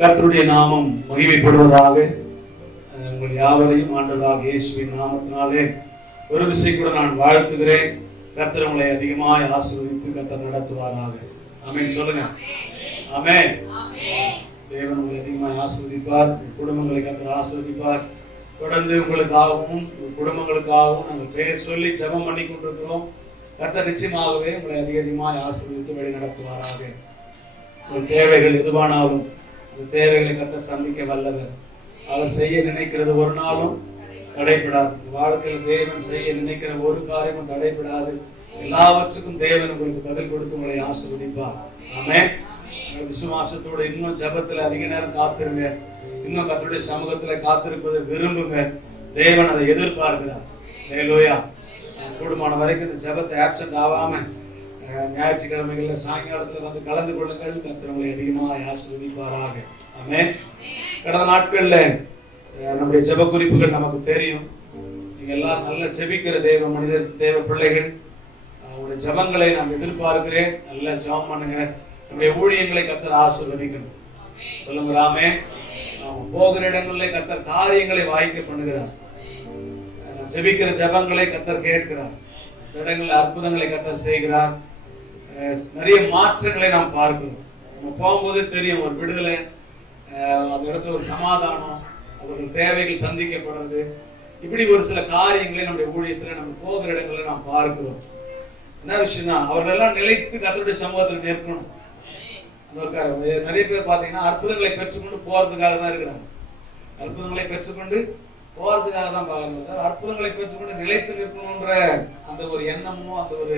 கர்த்தருடைய நாமம் மகிமைப்படுவதாக. உங்கள் யாவரையும் ஆண்டவராக இயேசுவின் நாமத்தினாலே ஒரு விஷயம் கூட நான் வாழ்த்துகிறேன். கர்த்தர் உங்களை அதிகமாய் ஆசீர்வதித்து கர்த்தர் நடத்துவாராக. ஆமென் சொல்லுங்க. ஆமென். தேவன் உங்களை அதிகமாய் ஆசீர்வதிப்பார். குடும்பங்களை கர்த்தர் ஆசீர்வதிப்பார். தொடர்ந்து உங்களுக்காகவும் குடும்பங்களுக்காகவும் நாங்கள் பெயர் சொல்லி ஜெபம் பண்ணி கொண்டிருக்கிறோம். கர்த்தர் நிச்சயமாகவே உங்களை அதிகமாய் ஆசீர்வதித்து வழி நடத்துவாராக. உங்கள் தேவைகள் எதுவானாலும் அந்த தேவைகளை கர்த்தர் சந்திக்க வல்லவர். அவர் செய்ய நினைக்கிறது ஒரு நாளும் தடைபடாது. வாழ்க்கையில் தேவன் செய்ய நினைக்கிற ஒரு காரியமும் தடைபடாது. எல்லாவற்றுக்கும் தேவன் உங்களுக்கு பதில் கொடுத்து உங்களை ஆசீர்வதிப்பார். ஆமென். விசுவாசத்தோடு இன்னும் ஜெபத்தில் அதிக நேரம் காத்திருங்க. இன்னும் கர்த்தருடைய சமூகத்துல காத்திருப்பதை விரும்புங்க. தேவன் அதை எதிர்பார்க்கிறார். ஹல்லேலூயா. கூடுமான வரைக்கும் இந்த ஜெபத்தை ஆப்சென்ட் ஆகாம ஞாயிற்றுக்கிழமைகள்ல சாயங்காலத்துல வந்து கலந்து கொள்ளுங்கள். கர்த்தர் உங்களை அதிகமாக ஆசீர்வதிப்பாராக. ஆமென். கடந்த நாட்கள்ல நம்முடைய ஜெப குறிப்புகள் நமக்கு தெரியும். நீங்க எல்லாம் நல்ல ஜெபிக்கிற தேவ மனிதர், தேவ பிள்ளைகள். உங்களுடைய ஜெபங்களை நான் எதிர்பார்க்கிறேன். நல்லா ஜெபம் பண்ணுங்க. நம்முடைய ஊழியங்களை கர்த்தர் ஆசீர்வதிக்கணும். சொல்லுங்க. ஆமென். போகிற இடங்களில் கர்த்தர் காரியங்களை வாய்க்க பண்ணுகிறார். ஜெபிக்கிற ஜெபங்களை கர்த்தர் கேட்கிறார். இடங்களில் அற்புதங்களை கர்த்தர் செய்கிறார். நிறைய மாற்றங்களை நாம் பார்க்கிறோம். நம்ம போகும்போதே தெரியும் ஒரு விடுதலை, அந்த இடத்துல ஒரு சமாதானம், அவர்கள் தேவைகள் சந்திக்கப்படுறது, இப்படி ஒரு சில காரியங்களை நம்முடைய ஊழியத்தில் நம்ம போகிற இடங்களில் நாம் பார்க்கிறோம். என்ன விஷயம்னா அவர்கள் எல்லாம் நிலைத்து கர்த்தருடைய சமூகத்தில் நிற்கணும். நிறைய பேர் பார்த்தீங்கன்னா அற்புதங்களை பெற்றுக்கொண்டு போறதுக்காக தான் இருக்கிறாங்க. அற்புதங்களை பெற்றுக்கொண்டு போறதுக்காக தான் பார்க்கணும். அற்புதங்களை பெற்றுக்கொண்டு நிலைத்து நிற்கணுன்ற அந்த ஒரு எண்ணமும் அந்த ஒரு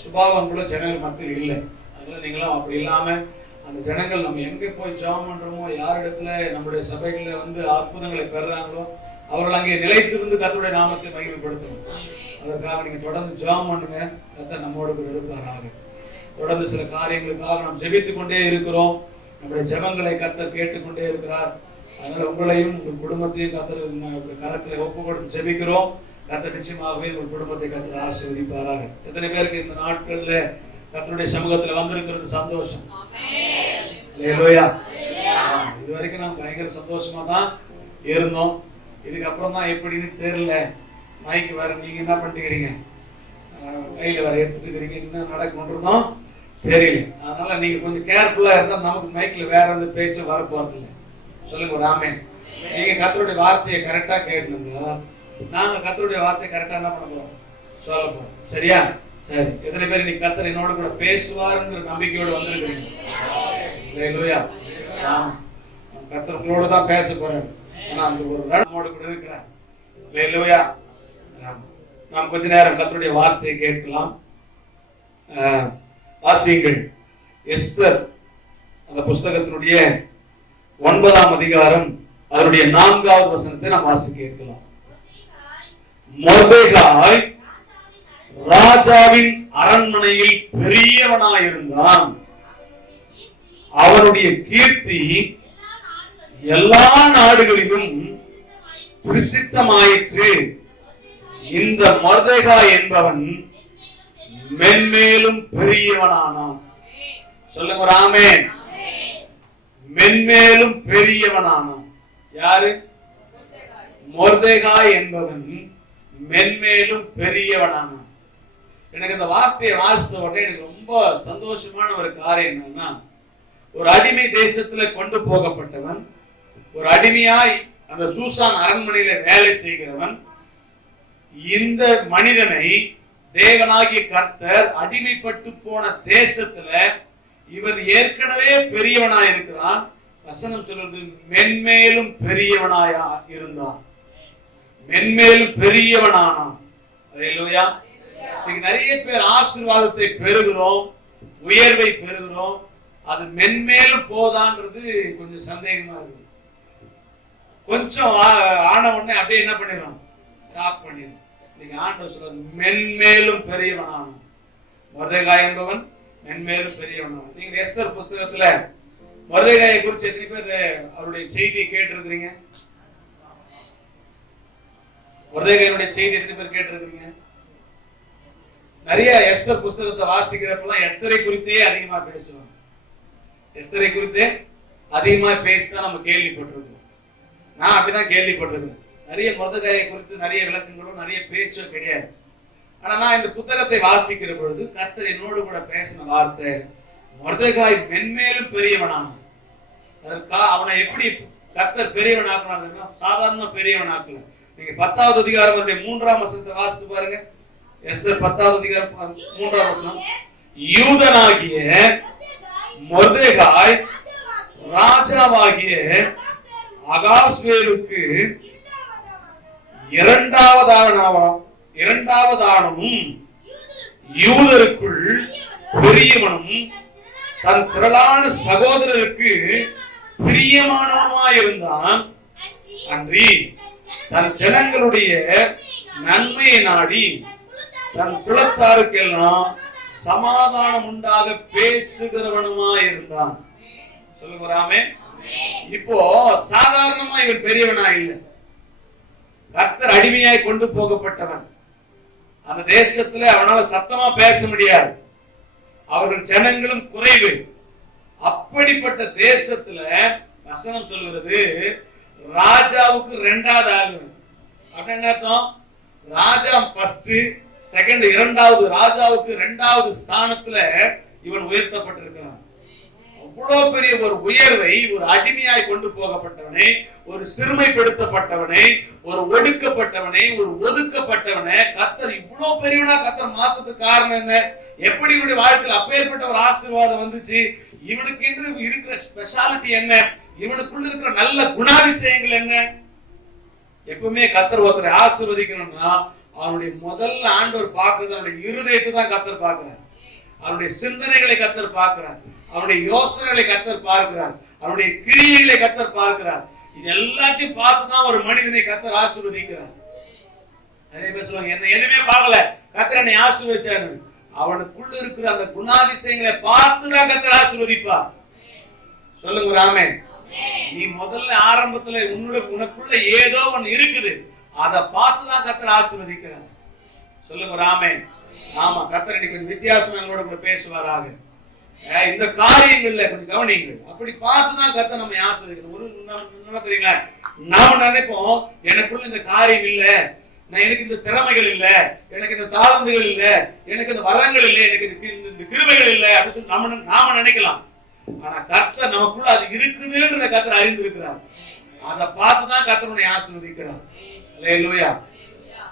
சுபாவம் கூட ஜனங்கள் மத்தியில் இல்லை. அதனால நீங்களும் அப்படி இல்லாம அந்த ஜனங்கள் நம்ம எங்கே போய் ஜெபம் பண்றோமோ, யார் இடத்துல நம்முடைய சபைகளை வந்து அற்புதங்களை பெறுறாங்களோ அவர்கள் அங்கே நிலைத்திருந்து கர்த்தருடைய நாமத்தை மகிமைப்படுத்தணும். அதற்காக நீங்க தொடர்ந்து ஜெபம் பண்ணுங்க. கர்த்தர் நம்மோடு கூட இருப்பாராக. தொடர்ந்து சில காரியங்களுக்காக நாம் ஜெபித்துக் கொண்டே இருக்கிறோம். நம்முடைய ஜெபங்களை கர்த்தர் கேட்டுக்கொண்டே இருக்கிறார். அதனால உங்களையும் உங்கள் குடும்பத்தையும் கர்த்தர் கரத்தில் ஒப்பு கொடுத்து ஜெபிக்கிறோம். கர்த்தர் நிச்சயமாகவே உங்கள் குடும்பத்தை கர்த்தர் ஆசீர்வதிப்பாராக. எத்தனை பேருக்கு இந்த நாட்கள்ல கர்த்தருடைய சமூகத்துல வந்திருக்கிறது சந்தோஷம்? ஹல்லேலூயா. இது வரைக்கும் நாம் பயங்கர சந்தோஷமா தான் இருந்தோம். இதுக்கப்புறம் தான் எப்படின்னு தெரியல. மைக்கு வேற நீங்க என்ன பண்ணிக்கிறீங்க, கையில வேற எடுத்துக்கிறீங்க, இன்னும் நடக்கணும் தெரியல. அதனால நீங்க கொஞ்சம் கேர்ஃபுல்லா இருந்தா நமக்கு மைக்ல வேற எந்த பேச்சு வர போறது இல்லை. சொல்லுங்க ஒரு ஆமென். நீங்க கர்த்தருடைய வார்த்தையை கரெக்டா கேட்கணுங்க. நாங்க கர்த்தருடைய வார்த்தையை கரெக்டா என்ன பண்ண போறோம், சொல்ல போறோம். சரியா? சரி. எத்தனை பேர் நீ கர்த்தர் என்னோட கூட பேசுவாருங்கிற நம்பிக்கையோட வந்திருக்கீங்க? ஹல்லேலூயா. கர்த்தர் உங்களோட தான் பேச போறாரு. ஆனா அந்த ஒரு நம்மோட கூட இருக்கிறார். ஹல்லேலூயா. நாம் கொஞ்ச நேரம் கர்த்தருடைய வார்த்தையை கேட்கலாம். வாசியுங்கள். எஸ்தர் அந்த புஸ்தகத்தினுடைய 9ஆம் அதிகாரம் அதனுடைய 4வது வசனத்தை நாம் வாசி கேட்கலாம். மொர்தெகாய் ராஜாவின் அரண்மனையில் பெரியவனாயிருந்தான். அவனுடைய கீர்த்தி எல்லா நாடுகளிலும் பிரசித்தமாயிற்று. இந்த மொர்தெகாய் என்பவன் மென்மேலும் பெரியவனானான். சொல்லுங்க ஒரு ஆமென். மென்மேலும் பெரியவனானான். யாரு? மொர்தெகாய் என்பவன் மென்மேலும் பெரியவனானான். எனக்கு இந்த வார்த்தையை வாசித்த உடனே எனக்கு ரொம்ப சந்தோஷமான ஒரு காரியம் என்னன்னா, ஒரு அடிமை தேசத்துல கொண்டு போகப்பட்டவன், ஒரு அடிமையாய் அந்த சூசான் அரண்மனையில வேலை செய்கிறவன். இந்த மனிதனை தேவனாகிய கர்த்தர் அடிமைப்பட்டு போன தேசத்துல இவர் ஏற்கனவே பெரியவனாய் இருக்கிறான். வசனம் சொல்றது மென்மேலும் பெரியவனாயா இருந்தான், மென்மேலும் பெரியவனானான். ஹல்லேலூயா. இன்னைக்கு நிறைய பேர் ஆசீர்வாதத்தை பெறுகிறோம், உயர்வை பெறுகிறோம். அது மென்மேலும் போதான்றது கொஞ்சம் சந்தேகமா இருக்கு. கொஞ்சம் ஆன உடனே அப்படியே என்ன பண்ணிடும், ஸ்டாப் பண்ணிடும். நீங்க ஆண்டவர் சொல்றது மென்மேலும் பெரியவனானான். மொர்தெகாய் என்பவன் மென்மேலும் பெரியவனானான். நீங்க எஸ்தர் புஸ்தகத்துல மொர்தெகாயை குறித்து எத்தனை பேர் அவருடைய செய்தியை கேட்டிருக்கிறீங்க? மொர்தெகாயினுடைய செய்தி எத்தனை பேர் கேட்டிருக்கிறீங்க? நிறைய எஸ்தர் புஸ்தகத்தை வாசிக்கிறப்பெல்லாம் எஸ்தரை குறித்தே அதிகமா பேசுவாங்க. எஸ்தரை குறித்தே அதிகமா பேசிதான் நம்ம கேள்விப்பட்டிருக்கோம். நான் அப்படிதான் கேள்விப்பட்டிருக்கேன். நிறைய மொர்தெகாயை குறித்து நிறைய விளக்கங்களும் நிறைய பேச்சும் கிடையாது. ஆனா நான் இந்த புத்தகத்தை வாசிக்கிற பொழுது கர்த்தர் என்னோடு கூட பேசின வார்த்தை, மொர்தெகாய் மென்மேலும் பெரியவனான. அவனை எப்படி கர்த்தர் பெரியவனாக்குனாங்க? சாதாரண பெரியவனாக்கல. நீங்க 10வது அதிகாரம் 3ஆம் வசனத்தை வாசித்து பாருங்க. எஸ்தர் 10வது அதிகாரம் 3ஆம் வசனம். யூதனாகிய மொர்தெகாய் ராஜாவாகிய அகாஸ்வேருக்கு இரண்டாவதானமும் யூதருக்குள் பெரியவனும் தன் திரளான சகோதரருக்கு பிரியமானவனாயிருந்தான். அன்றி தன் ஜனங்களுடைய நன்மையை நாடி தன் குலத்தாருக்கெல்லாம் சமாதானம் உண்டாக பேசுகிறவனுமாயிருந்தான். சொல்லுங்க ஆமென். இப்போ சாதாரணமா இவன் பெரியவனா இல்லை. கர்த்தர் அடிமையாய் கொண்டு போகப்பட்டவன். அந்த தேசத்துல அவனால சத்தமா பேச முடியாது. அவர்கள் ஜனங்களும் குறைவு. அப்படிப்பட்ட தேசத்துல வசனம் சொல்கிறது ராஜாவுக்கு 2வது ஆள். என்ன அர்த்தம்? ராஜா ஃபர்ஸ்ட், செகண்ட், இரண்டாவது, ராஜாவுக்கு 2வது ஸ்தானத்துல இவன் உயர்த்தப்பட்டிருக்கிறான். அவ்வளவு பெரிய ஒரு உயர்வை ஒரு அடிமையாய் கொண்டு போகப்பட்டவனை, ஒரு சிறுமைப்படுத்தப்பட்டவனை, ஒரு ஒடுக்கப்பட்டவனை, ஒரு ஒதுக்கப்பட்டவனை கர்த்தர் இவ்வளவு பெரியவனா கர்த்தர் மாத்ததுக்கு காரணம் என்ன? எப்படி இவனுடைய வாழ்க்கையில் அப்பேற்பட்ட ஒரு ஆசீர்வாதம் வந்துச்சு? இவனுக்கு என்று இருக்கிற ஸ்பெஷாலிட்டி என்ன? இவனுக்குள்ள இருக்கிற நல்ல குணாதிசயங்கள் என்ன? எப்பவுமே கர்த்தர் ஒருத்தரை ஆசீர்வதிக்கணும்னா அவனுடைய முதல்ல ஆண்டவர் பார்க்கிறது அவனுடைய இருதயத்தை தான் கர்த்தர் பார்க்கிறார். அவனுடைய சிந்தனைகளை கர்த்தர் பார்க்கிறார். அவனுடைய யோசனைகளை கர்த்தர் பார்க்கிறார். அவனுடைய கிரியைகளை கர்த்தர் பார்க்கிறார். இது எல்லாத்தையும் பார்த்துதான் ஒரு மனிதனை கர்த்தர் ஆசீர்வதிக்கிறார். நிறைய பேர் சொல்லுவாங்க, என்ன எதுவுமே பார்க்கல, கர்த்தர் என்னை ஆசீர்வதிச்சாரு. அவனுக்குள்ள இருக்கிற அந்த குணாதிசயங்களை பார்த்துதான் கர்த்தர் ஆசீர்வதிப்பார். சொல்லுங்க ஆமென். நீ முதல்ல ஆரம்பத்துல உனக்குள்ள ஏதோ ஒன்று இருக்குது, அதை பார்த்துதான் கர்த்தர் ஆசீர்வதிக்கிறார். சொல்லுங்க ஆமென். ஆமா, கர்த்தர் இன்னைக்கு கொஞ்சம் வித்தியாசம் எங்களோட கூட பேசுவாராக. இந்த காரியங்கள்ல கொஞ்சம் கவனிங்கள். அப்படி பார்த்துதான் கர்த்தர் நம்ம ஆசீர்வதிக்கணும். ஒரு தெரியுங்களா, நாம நினைப்போம் எனக்குள்ள இந்த காரியம் இல்ல, எனக்கு இந்த திறமைகள் இல்ல, எனக்கு இந்த தாளந்துகள் இல்ல, எனக்கு இந்த வரங்கள் இல்ல, எனக்கு இந்த கிருபைகள் இல்ல அப்படின்னு சொல்லி நாம நினைக்கலாம். ஆனா கர்த்தர் நமக்குள்ள அது இருக்குதுன்றத கர்த்தர் அறிந்திருக்கிறார். அதை பார்த்துதான் கர்த்தருடைய ஆசீர்வதிக்கிறார். அல்லேலூயா.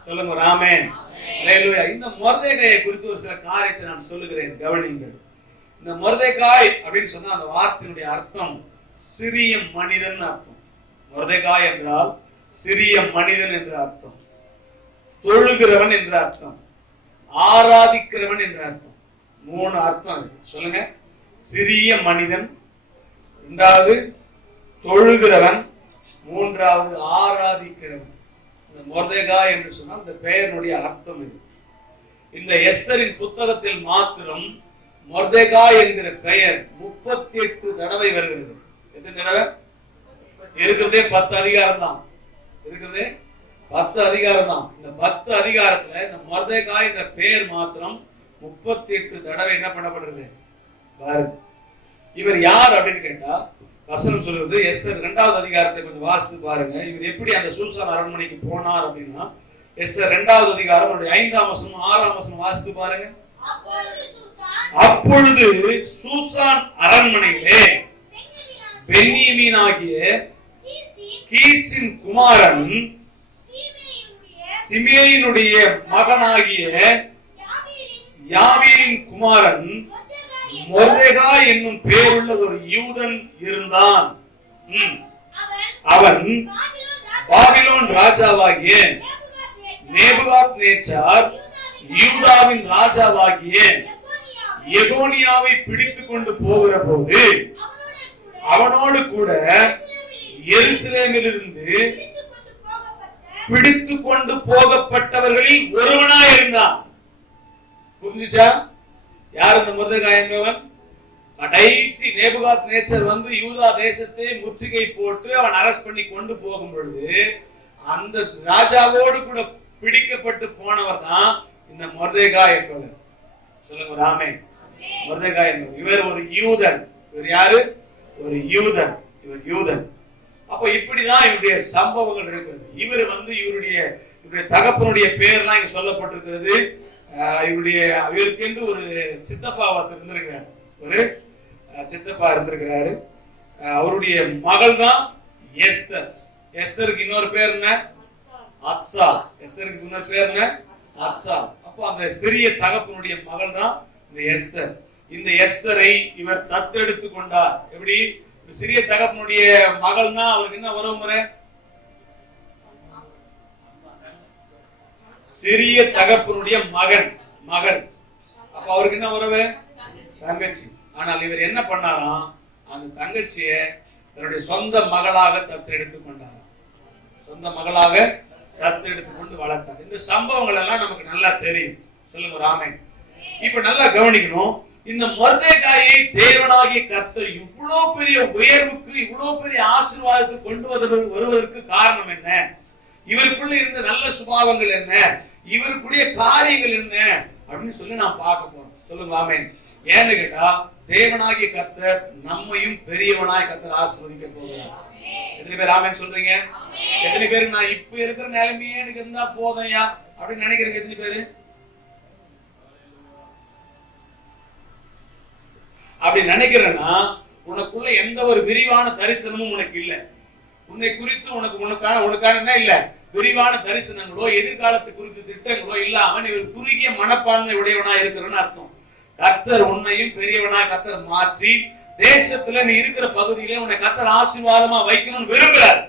சொல்லுங்க ஆமென். அல்லேலூயா. இந்த மொர்தெகாயை குறித்து ஒரு சில காரியத்தை நான் சொல்லுகிறேன், கவனிங்கள். இந்த மொர்தெகாய் அப்படின்னு சொன்னா அந்த வார்த்தையினுடைய அர்த்தம் சிறிய மனிதன் அர்த்தம். மொர்தெகாய் என்றால் சிறிய மனிதன் என்ற அர்த்தம், தொழுகிறவன் என்ற அர்த்தம், ஆராதிக்கிறவன் என்ற அர்த்தம். 3 அர்த்தம் சொல்லுங்க. சிறிய மனிதன், 2வது தொழுகிறவன், 3வது ஆராதிக்கிறவன். இந்த மொர்தெகாய் என்று சொன்னால் இந்த பெயருடைய அர்த்தம் இது. இந்த எஸ்தரின் புத்தகத்தில் மாத்திரம் மொர்தெகாய் என்கிற பெயர் 38 தடவை வருகிறது. எத்தனை தடவை? இருக்கிறதே 10 அதிகாரம் தான். இருக்கிறதே 10 அதிகாரம் தான். இந்த 10 அதிகாரத்துல இந்த மொர்தெகாய் என்ற பெயர் மாத்திரம் 38 தடவை என்ன பண்ணப்படுறது? இவர் யார் அப்படின்னு கேட்டா வசனம் சொல்றது, எஸ்தர் 2வது அதிகாரத்தை கொஞ்சம் வாசித்து பாருங்க. இவர் எப்படி அந்த சூசான் அரண்மனைக்கு போனார் அப்படின்னா, எஸ்தர் 2வது அதிகாரம் 5ஆம் வசனம் 6ஆம் வசனம் வாசித்து பாருங்க. அப்பொழுது சூசான் அரண்மனையிலே பென்யமீனாகிய கீசின் குமாரன் சிமேயினுடைய மகனாகிய யாவீரின் குமாரன் மொர்தெகாய் என்னும் பேருள்ள ஒரு யூதன் இருந்தான். அவன் பாபிலோன் ராஜாவாகிய நேபுகாத்நேச்சார் யூதாவின் ராஜாவாகிய எகோனியாவை பிடித்துக் கொண்டு போகிற போது அவனோடு கூட எருசலேமிலிருந்து பிடித்துக் கொண்டு போகப்பட்டவர்களில் ஒருவனாய் இருந்தான். புரிஞ்சுச்சா? யார் இந்த மொர்தெகாய் என்பவன்? கடைசி நேபுகாத்நேச்சர் வந்து யூதா தேசத்தை முற்றுகை போட்டு அவன் அரெஸ்ட் பண்ணி கொண்டு போகும் பொழுது அந்த ராஜாவோடு கூட பிடிக்கப்பட்டு போனவர் தான் இந்த மொர்தெகாய் என்பவர். ஆமென். மொர்தெகாய் என்பவர் இவர் ஒரு யூதன். இவர் யாரு? ஒரு யூதன். இவர் யூதன். அப்ப இப்படிதான் இவருடைய சம்பவங்கள் இருக்கிறது. இவர் இவருடைய தகப்பனுடைய பேர்லாம் இங்க சொல்லப்பட்டிருக்கிறது. இவருக்கென்று ஒரு சித்தப்பா இருந்திருக்கிறார். ஒரு சித்தப்பா இருந்திருக்கிறாரு. அவருடைய மகள் தான் எஸ்தர். எஸ்தருக்கு இன்னொரு பேர் என்ன? அத்சா. எஸ்தருக்கு இன்னொரு பேர் என்ன? அத்சா. அப்போ அந்த சிறிய தகப்பனுடைய மகள் தான் இந்த எஸ்தர். இந்த எஸ்தரை இவர் தத்தெடுத்து கொண்டார். எப்படி? சிறிய தகப்பனுடைய மகள்னா அவருக்கு என்ன உறவு முறை? சிறிய தகப்பனுடைய மகன் மகள். அப்ப அவருக்கு என்ன உறவு? தங்கச்சி. ஆனால் இவர் என்ன பண்ணாராம்? அந்த தங்கச்சிய தன்னுடைய சொந்த மகளாக தத்தெடுத்து கொண்டாராம். சொந்த மகளாக தத்தெடுத்து கொண்டு வளர்த்தார். இந்த சம்பவங்கள் எல்லாம் நமக்கு நல்லா தெரியும். சொல்லுங்க ஆமென். இப்ப நல்லா கவனிக்கணும். இந்த மொர்தெகாயை தேவனாகிய கர்த்தர் இவ்வளவு பெரிய உயர்வுக்கு, இவ்வளவு பெரிய ஆசீர்வாதத்துக்கு கொண்டு வருவதற்கு காரணம் என்ன? இவருக்குள்ள இருந்த நல்ல சுபாவங்கள் என்ன? இவருக்குரிய காரியங்கள் என்ன அப்படின்னு சொல்லி நாம் பார்க்க போறோம். சொல்லுங்க ஆமென். ஏன்னு கேட்டா, தேவனாகிய கர்த்தர் நம்மையும் பெரியவனாய் கர்த்தர் ஆசீர்வதிக்க போகிறார். எத்தனை பேர் ஆமென் சொல்றீங்க? எத்தனை பேருக்கு நான் இப்ப இருக்கிற நிலைமையே எனக்கு இருந்தா போதையா அப்படின்னு நினைக்கிறீங்க? எத்தனை பேரு அப்படி நினைக்கிறேன்னா, உனக்குள்ள எந்த ஒரு விரிவான தரிசனமும் உனக்கு இல்ல. உன்னை குறித்து உனக்கான என்ன இல்ல? விரிவான தரிசனங்களோ எதிர்காலத்தை குறித்து திட்டங்களோ இல்லாம நீ ஒரு குறுகிய மனப்பான்மை உடையவனா இருக்கிறன்னு அர்த்தம். கர்த்தர் உன்னையும் பெரியவனா கர்த்தர் மாற்றி தேசத்துல நீ இருக்கிற பகுதியில உன்னை கர்த்தர் ஆசீர்வாதமா வைக்கணும்னு விரும்புறார்.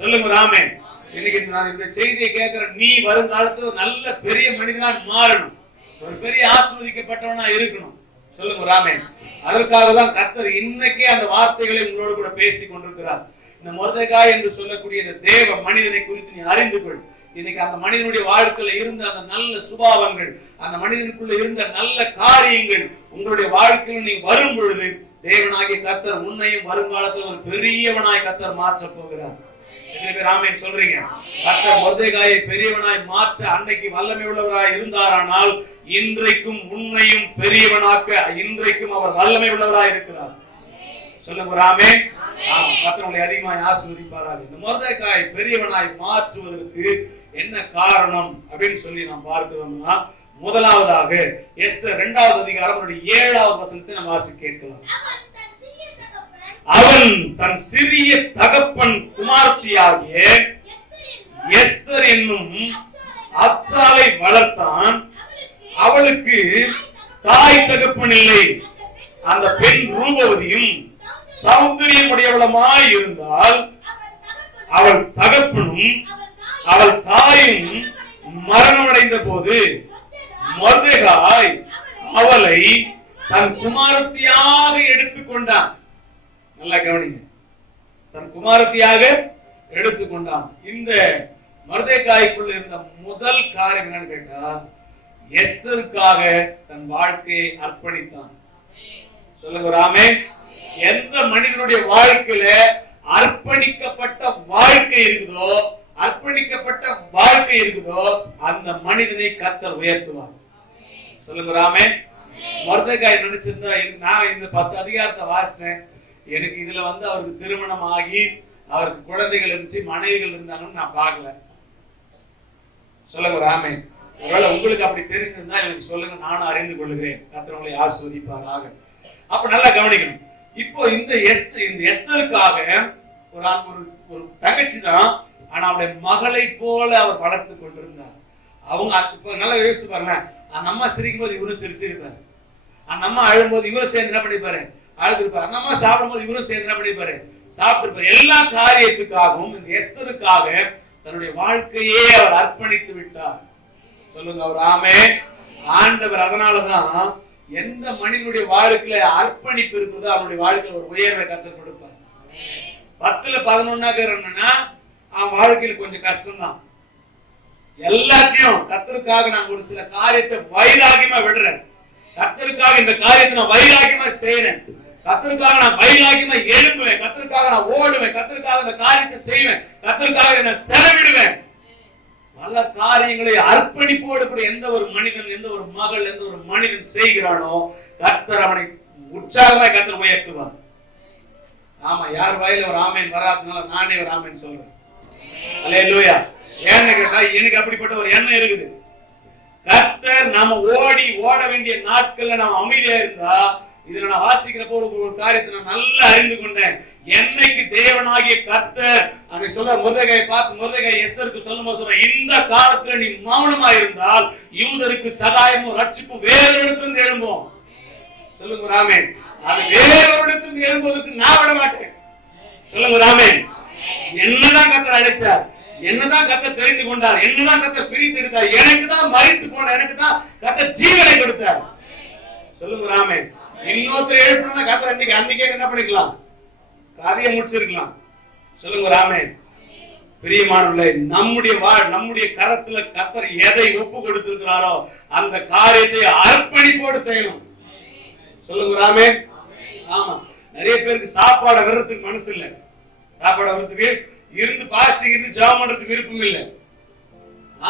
சொல்லுங்க ஆமென். இன்னைக்கு நான் இந்த செய்தியை கேட்கிறேன். நீ வருங்காலத்துல நல்ல பெரிய மனிதனா மாறணும், ஒரு பெரிய ஆசீர்வதிக்கப்பட்டவனா இருக்கணும். சொல்லுங்க ஆமென். அதற்காக தான் கர்த்தர் இன்னைக்கே அந்த வார்த்தைகளை உங்களோடு கூட பேசிக் கொண்டிருக்கிறார். இந்த மொர்தெகாய் என்று சொல்லக்கூடிய இந்த தேவ மனிதனை குறித்து நீ அறிந்து கொள். இன்னைக்கு அந்த மனிதனுடைய வாழ்க்கையில இருந்த அந்த நல்ல சுபாவங்கள், அந்த மனிதனுக்குள்ள இருந்த நல்ல காரியங்கள் உங்களுடைய வாழ்க்கையில் நீ வரும் பொழுது தேவனாகிய கர்த்தர் உன்னையும் வருங்காலத்தில் ஒரு பெரியவனாய் கர்த்தர் மாற்ற போகிறார். எத்தனை பேர் ஆமென் சொல்றீங்க? கர்த்தர் மொர்தெகாயை பெரியவனாய் மாற்ற அன்னைக்கு வல்லமை உள்ளவராய் இருந்தாரானால் இன்றைக்கும் உன்னையும் பெரியவனாக்க இன்றைக்கும் அவர் வல்லமை உள்ளவராய் இருக்கிறார். சொல்லுங்க ஆமென். கர்த்தர் உங்களை அதிகமாய் ஆசீர்வதிப்பாராக. இந்த மொர்தெகாய் பெரியவனாய் மாற்றுவதற்கு என்ன காரணம் அப்படின்னு சொல்லி நாம் பார்க்கிறோம்னா, முதலாவதாக எஸ்தர் 2வது அதிகாரம் 7வது வசனத்தை நாம் வாசிக்க கேட்கலாம். அவன் தன் சிறிய தகப்பன் குமார்த்தியாகிய எஸ்தர் என்னும் அத்சாவை வளர்த்தான். அவளுக்கு தாய் தகப்பன் இல்லை. அந்த பெண் ரூபவதியும் சௌந்தரியம் உடையவளமாய் இருந்தால் அவள் தகப்பனும் அவள் தாயும் மரணமடைந்த போது மொர்தெகாய் அவளை தன் குமாரத்தியாக எடுத்துக்கொண்டான். நல்லா கவனிங்க. தன் குமாரத்தியாக எடுத்துக்கொண்டான். இந்த மொர்தெகாய்க்குள்ள இருந்த முதல் காரியம் என்னன்னு கேட்டா, எஸ்தருக்காக தன் வாழ்க்கையை அர்ப்பணித்தான். சொல்லுங்க ஆமென். எந்த மனிதனுடைய வாழ்க்கையில அர்ப்பணிக்கப்பட்ட வாழ்க்கை இருக்குதோ, அர்ப்பணிக்கப்பட்ட வாழ்க்கை இருக்குதோ, அந்த மனிதனை கர்த்தர் உயர்த்துவார். சொல்லுங்க ஆமென். மொர்தெகாய் நினைச்சிருந்தா, நான் இந்த 10 அதிகாரத்தை வாசினேன், எனக்கு இதுல அவருக்கு திருமணம் ஆகி அவருக்கு குழந்தைகள் இருந்துச்சு, மனைவிகள் இருந்தாங்கன்னு நான் பார்க்கல. சொல்லுங்க ஆமென். ஒருவேளை உங்களுக்கு அப்படி தெரிஞ்சிருந்தா எனக்கு சொல்லுங்க, நானும் அறிந்து கொள்ளுகிறேன். கர்த்தர் உங்களை ஆசீர்வதிப்பாராக. அப்ப நல்லா கவனிக்கணும். இப்போ இந்த எஸ்தருக்காக ஒரு தங்கச்சி தான், ஆனா அவருடைய மகளை போல அவர் வளர்த்து கொண்டிருந்தார். அவங்க இப்ப நல்லா யோசிச்சு பாருங்க. அந்த அம்மா சிரிக்கும் போது இவரும் சிரிச்சிருப்பாரு. அந்த அம்மா அழும்போது இவரும் சேர்ந்து என்ன பண்ணிப்பாரு? அழுதுருப்பாரு. அந்த அம்மா சாப்பிடும் போது இவரும் சேர்ந்து என்ன பண்ணிப்பாரு? சாப்பிட்டுருப்பாரு. எல்லா காரியத்துக்காகவும் இந்த எஸ்தருக்காக தன்னுடைய வாழ்க்கையே அவர் அர்ப்பணித்து விட்டார். சொல்லுங்க அவர் ஆமென். ஆண்டவர் அதனாலதான் எந்த மனிதனுடைய வாழ்க்கையில அர்ப்பணிப்பு இருக்குதோ அவனுடைய வாழ்க்கையில ஒரு உயர்வை கர்த்தர் கொடுப்பார். 10ல 11 அவன் வாழ்க்கையில கொஞ்சம் கஷ்டம்தான். எல்லாத்தையும் கர்த்தருக்காக நான் ஒரு சில காரியத்தை வைராகியமா விடுறேன், கர்த்தருக்காக இந்த காரியத்தை நான் வைராகியமா செய்யறேன், கர்த்தருக்காக நான் வைராகியமா எழும்புவேன், கர்த்தருக்காக நான் ஓடுவேன், கர்த்தருக்காக இந்த காரியத்தை செய்வேன், கர்த்தருக்காக நான் செலவிடுவேன். பல காரியங்களை அர்ப்பணிப்போடு கூட எந்த ஒரு மனிதன், எந்த ஒரு மகள், எந்த ஒரு மனிதன் செய்கிறானோ கர்த்தர் அவனை உற்சாகமாய் கர்த்தர் உயர்த்துவார். ஆமா, யார் வாயில ஒரு ஆமேன் வராதனால நானே ஒரு ஆமேன் சொல்றேன். அல்லேலூயா. ஏன்னு கேட்டா எனக்கு அப்படிப்பட்ட ஒரு எண்ணம் இருக்குது. கர்த்தர் நாம ஓட வேண்டிய நாட்கள்ல நாம அமைதியா இருந்தா, இதுல நான் வாசிக்கிறப்போ ஒரு காரியத்தை நான் நல்லா அறிந்து கொண்டேன். என்னைக்கு தேவனாகிய கர்த்தர் அப்படி சொல்ற மொர்தெகாயை பார்த்து மொர்தெகாய் எஸ்தருக்கு சொல்லும்போது சொல்ற, இந்த காலத்துல நீ மௌனமா இருந்தால் யூதருக்கு சகாயமும் ரட்சிப்பும் வேறு இடத்துல எழும்போம். சொல்லுங்க ஆமென். அது வேறு இடத்துல எழும்போதுக்கு நான் விட மாட்டேன். சொல்லுங்க ஆமென். என்னதான் கர்த்தர் அழைச்சார், என்னதான் கர்த்தர் தெரிந்து கொண்டார், என்னதான் கர்த்தர் பிரித்து எடுத்தார், எனக்கு தான் மரித்து போன, எனக்கு தான் கர்த்தர் ஜீவனை கொடுத்தார். சொல்லுங்க ஆமென். இன்னொருத்தர் எழுப்புனா கர்த்தர் அன்னைக்கே என்ன பண்ணிக்கலாம், காரியம் முடிச்சிருக்கலாம். சொல்லுங்க ஆமென். பிரியமானவர்களே, நம்முடைய கரத்துல கர்த்தர் எதை ஒப்பு கொடுத்திருக்கிறாரோ அந்த காரியத்தை அர்ப்பணிப்போடு செய்யணும். சொல்லுங்க ஆமென். ஆமா, நிறைய பேருக்கு சாப்பாடு வர்றதுக்கு மனசு இல்லை, சாப்பாடு வர்றதுக்கு இருந்து பாஸ்டிங் இருந்து ஜெபம் பண்றதுக்கு விருப்பம் இல்லை.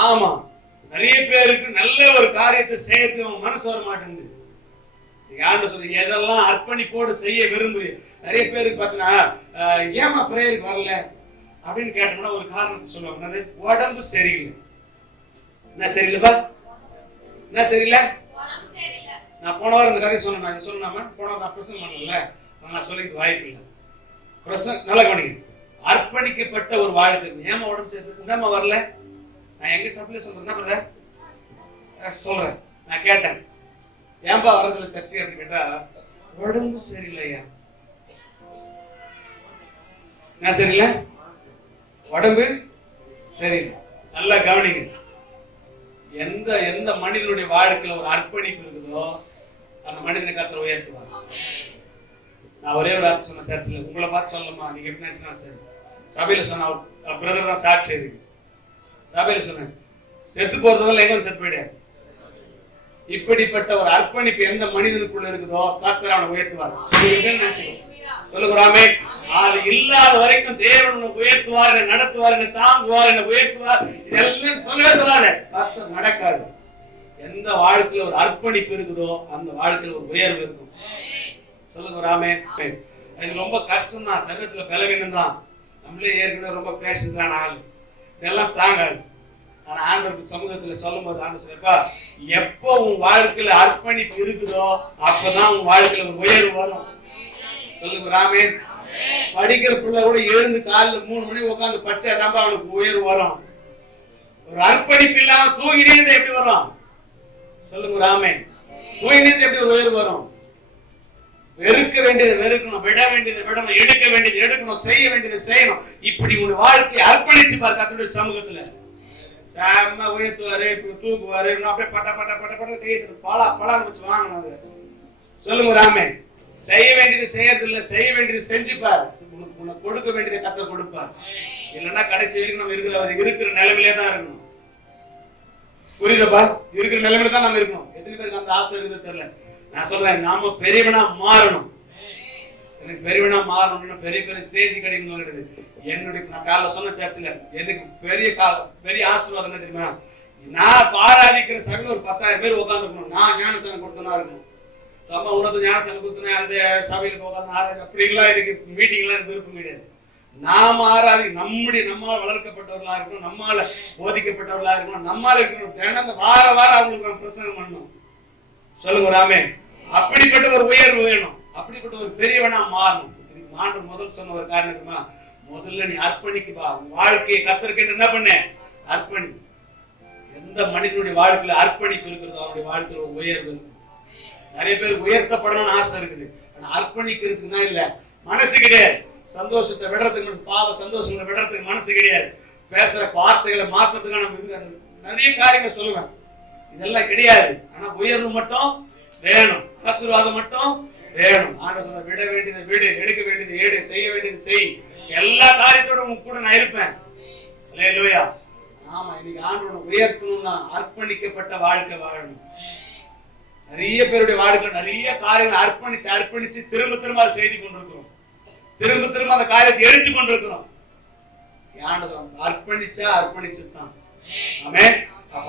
ஆமா, நிறைய பேருக்கு நல்ல ஒரு காரியத்தை செய்யறதுக்கு மனசு வர மாட்டேங்குது. யாரு சொல்லி எதெல்லாம் அர்ப்பணிப்போடு செய்ய விரும்புறீங்க. நிறைய பேருக்கு பாத்தீங்கன்னா ஏமா பிரேயருக்கு வரல அப்படின்னு கேட்டோம்னா ஒரு காரணத்தை சொல்லுவாங்க, உடம்பு சரியில்லை. என்ன சரியில்லைப்பா, என்ன சரியில்லை? நான் போன வாரம் இந்த கதையை சொன்னேன், சொன்னாம போன வாரம் நான் பிரசங்கம் பண்ணல, நான் சொல்லிக்க வாய்ப்பு இல்லை. நல்லா கவனிங்க. அர்ப்பணிக்கப்பட்ட ஒரு வாழ்க்கை. ஏமா உடம்பு சரியில்லை வரல, நான் எங்க சப்ளை சொல்றேன் சொல்றேன். நான் கேட்டேன், ஏன்பா வரதுல சர்ச்சை கேட்டா, உடம்பு சரியில்லையா. என்ன சரியில்லை? உடம்பு சரியில்லை. நல்லா கவனிங்க. எந்த மனிதனுடைய வாழ்க்கையில ஒரு அர்ப்பணிப்பு இருக்குதோ அந்த மனிதனை கர்த்தர் உயர்த்துவார். நான் ஒரே ஒரு வார்த்தை சொன்ன சர்ச்சில், உங்களை பார்த்து சொல்லணுமா, நீங்க எப்படி நினைச்சா சரி. சபையில சொன்ன பிரதர் தான் சாட்சி இருக்கு. சபையில சொன்னேன், செத்து போறதுல எங்க செத்து போயிடாது. இப்படிப்பட்ட ஒரு அர்ப்பணிப்பு எந்த மனிதனுக்குள்ள இருக்குதோ கர்த்தர் அவனை உயர்த்துவார். சொல்லுங்க ஆமென். அது இல்லாத வரைக்கும் தேவன் உயர்த்துவார், என்னை நடத்துவார், என்னை தாங்குவார், என்னை உயர்த்துவார், இதெல்லாம் சொல்லவே சொல்லாத, கர்த்தர் நடக்காது. எந்த வாழ்க்கையில ஒரு அர்ப்பணிப்பு இருக்குதோ அந்த வாழ்க்கையில ஒரு உயர்வு இருக்கும். சொல்லுங்க ஆமென். இது ரொம்ப கஷ்டம் தான், சரீரத்துல பலவீனம் தான், நம்மளே ஏற்கனவே ரொம்ப பேசுறதுதான் ஆள், இதெல்லாம் தாங்காது. ஆனா ஆண்டவருக்கு சமூகத்துல சொல்லும் போது ஆண்டு சொல்லிப்பா, எப்போ உன் வாழ்க்கையில அர்ப்பணிப்பு இருக்குதோ அப்பதான் உன் வாழ்க்கையில ஒரு உயர்வு வரும். சொல்லுங்க ஆமென். படிக்கிற பிள்ளை கூட எழுந்து காலைல 3 மணி உட்காந்து படிச்சாதான் அவனுக்கு உயர்வு வரும். ஒரு அர்ப்பணிப்பு இல்லாம தூங்கினே எப்படி வரும்? சொல்லுங்க ஆமென். தூங்கினே எப்படி ஒரு உயர்வு வரும்? வெறுக்க வேண்டியதை வெறுக்கணும், விட வேண்டியதை விடணும், எடுக்க வேண்டியதை எடுக்கணும், செய்ய வேண்டியதை செய்யணும். இப்படி உன் வாழ்க்கையை அர்ப்பணிச்சு பாரு கர்த்தருடைய சமூகத்துல. உயர்த்துவாரு, தூக்குவாரு, அப்படியே பட்ட பட்ட பட்ட பட்ட கையெழுத்து பழம் வச்சு வாங்கணும். சொல்லுங்க ஆமென். செய்ய வேண்டியது செய்யறது இல்ல, செய்ய வேண்டியது செஞ்சுப்பார். உனக்கு கொடுக்க வேண்டியதை கர்த்தர் கொடுப்பார். இல்லைன்னா கடைசி வரைக்கும் நம்ம இருக்கிற நிலைமையிலே தான் இருக்கணும். புரியுதப்பா? இருக்கிற நிலைமையில தான் நம்ம இருக்கணும். எத்தனை பேருக்கு அந்த ஆசை இருக்குது தெரியல. நான் சொல்றேன், நாம பெரியவனா மாறணும். எனக்கு பெரியவனா மாறணும்னு பெரிய பெரிய ஸ்டேஜ் கிடைக்கணும். என்னுடைய நான் காலைல சொன்ன சர்ச்சில் எனக்கு பெரிய ஆசீர்வாதம் என்ன தெரியுமா? நான் ஆராதிக்கிற சபையில் ஒரு 10,000 பேர் உட்காந்துருக்கணும். நான் ஞானஸ்தானம் கொடுத்தனா இருக்கணும். சும்மா உனக்கு ஞானஸ்தானம் கொடுத்தனா அந்த சபையில் உட்காந்து ஆராதி அப்படிலாம் எனக்கு மீட்டிங்லாம் எனக்கு விருப்பம் கிடையாது. நாம நம்மால் வளர்க்கப்பட்டவர்களா இருக்கணும், நம்மால போதிக்கப்பட்டவர்களா இருக்கணும், நம்மால இருக்கணும். தினம் வாரம் அவங்களுக்கு நம்ம பிரசங்கம் பண்ணணும். சொல்லுங்க ஆமென். அப்படிப்பட்ட ஒரு உயர்வு வேணும், அப்படிப்பட்ட ஒரு பெரியவனா மாறணும். ஆண்டவர் முதல் சொன்ன ஒரு காரணமா, முதல்ல நீ அர்ப்பணிக்குப்பா. வாழ்க்கையை கர்த்தருக்கு என்ன பண்ண? அர்ப்பணி. எந்த மனிதனுடைய வாழ்க்கையில அர்ப்பணிப்பு இருக்கிறதோ அவனுடைய வாழ்க்கையில ஒரு உயர்வு இருக்கும். நிறைய பேர் உயர்த்தப்படணும்னு ஆசை இருக்குது, ஆனா அர்ப்பணிக்கிறதுக்கு இல்ல, மனசு கிடையாது. சந்தோஷத்தை விடுறதுக்கு, பாவ சந்தோஷங்களை விடுறதுக்கு மனசு கிடையாது. பேசுற வார்த்தைகளை மாத்துறதுக்கான நம்ம நிறைய காரியங்கள் சொல்லுவேன், இதெல்லாம் கிடையாது. ஆனா உயர்வு மட்டும் வேணும், ஆசீர்வாதம் மட்டும் வேணும். ஆண்டவர் சொல்ற, விட வேண்டியதை விடு, எடுக்க வேண்டியதை எடு, செய்ய வேண்டியதை செய், எல்லா காரியத்தோட கூட நான் இருப்பேன். அல்லேலூயா. ஆமா, இன்னைக்கு ஆண்டவரை உயர்த்தணும்னா அர்ப்பணிக்கப்பட்ட வாழ்க்கை வாழணும். நிறைய பேருடைய வாழ்க்கை நிறைய காரியங்களை அர்ப்பணிச்சு திரும்ப அதை செய்து கொண்டிருக்கிறோம், திரும்ப அந்த காரியத்தை எடுத்து கொண்டிருக்கிறோம். ஆண்டவர் அர்ப்பணிச்சுதான். ஆமென்.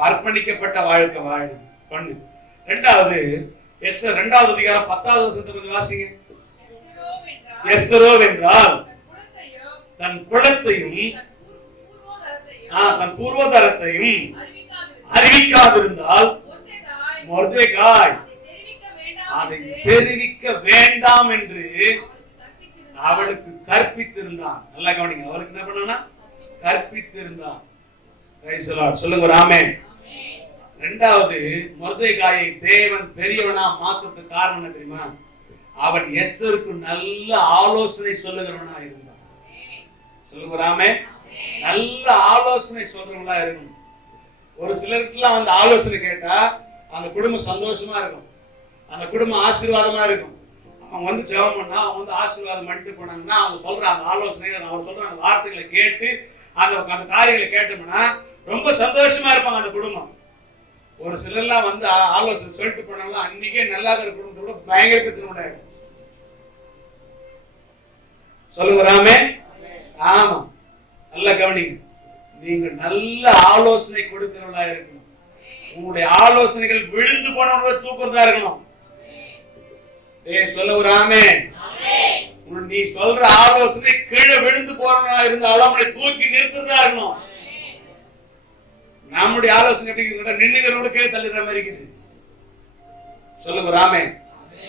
அர்ப்பணிக்கப்பட்ட வாழ்க்கை வாழணும். பண்ணு. இரண்டாவது எஸ்தர் 2வது அதிகாரம் 10வது வசனத்தை கொஞ்சம் வாசிங்க. எஸ்தரோ என்றால் தன் குலத்தையும் தன் பூர்வதரத்தையும் அறிவிக்காதிருந்தால் மொர்தெகாய் அதை தெரிவிக்க வேண்டாம் என்று அவளுக்கு கற்பித்திருந்தான். நல்லா கவனிங்க. அவளுக்கு என்ன பண்ணா? கற்பித்திருந்தான். சொல்லுங்க ஆமென். இரண்டாவது, மொர்தெகாயை தேவன் பெரியவனா மாத்துறதுக்கு காரணம் என்ன தெரியுமா? அவன் எஸ்தருக்கு நல்ல ஆலோசனை சொல்லுகிறவனா இருந்தான். சொல்லுங்க ஆமென். நல்ல ஆலோசனை சொல்றவங்களா இருக்கணும். ஒரு சிலருக்குலாம் வந்து ஆலோசனை கேட்டா அந்த குடும்பம் சந்தோஷமா இருக்கும், அந்த குடும்பம் ஆசீர்வாதமா இருக்கும். அவங்க வந்து ஜெபம் பண்ணா, அவங்க வந்து ஆசீர்வாதம் பண்ணிட்டு போனாங்கன்னா, அவங்க சொல்ற அந்த ஆலோசனை, அவர் சொல்ற அந்த வார்த்தைகளை கேட்டு அந்த காரியங்களை கேட்டோம்னா ரொம்ப சந்தோஷமா இருப்பாங்க அந்த குடும்பம். ஒரு சிலர்லாம் வந்து ஆலோசனை சொல்லிட்டு போனாங்களா, அன்னைக்கே நல்லா இருக்கிற குடும்பத்தோட பயங்கர பிரச்சனை உண்டாயிடும். சொல்லுங்க ராமே. ஆமா, நல்லா கவனிங்க. நீங்க நல்ல ஆலோசனை கொடுக்கிறவங்களா இருக்கணும். உங்களுடைய ஆலோசனைகள் விழுந்து போனவங்கள தூக்குறதா இருக்கணும். சொல்லுறாமே. நீ சொல்ற ஆலோசனை கீழே விழுந்து போறவங்களா இருந்தாலும் அவனை தூக்கி நிறுத்துறதா இருக்கணும். நம்முடைய ஆலோசனை எப்படி இருக்கு? நின்னுகிறோட கீழே தள்ளுற மாதிரி இருக்குது. சொல்லுங்க ராமே.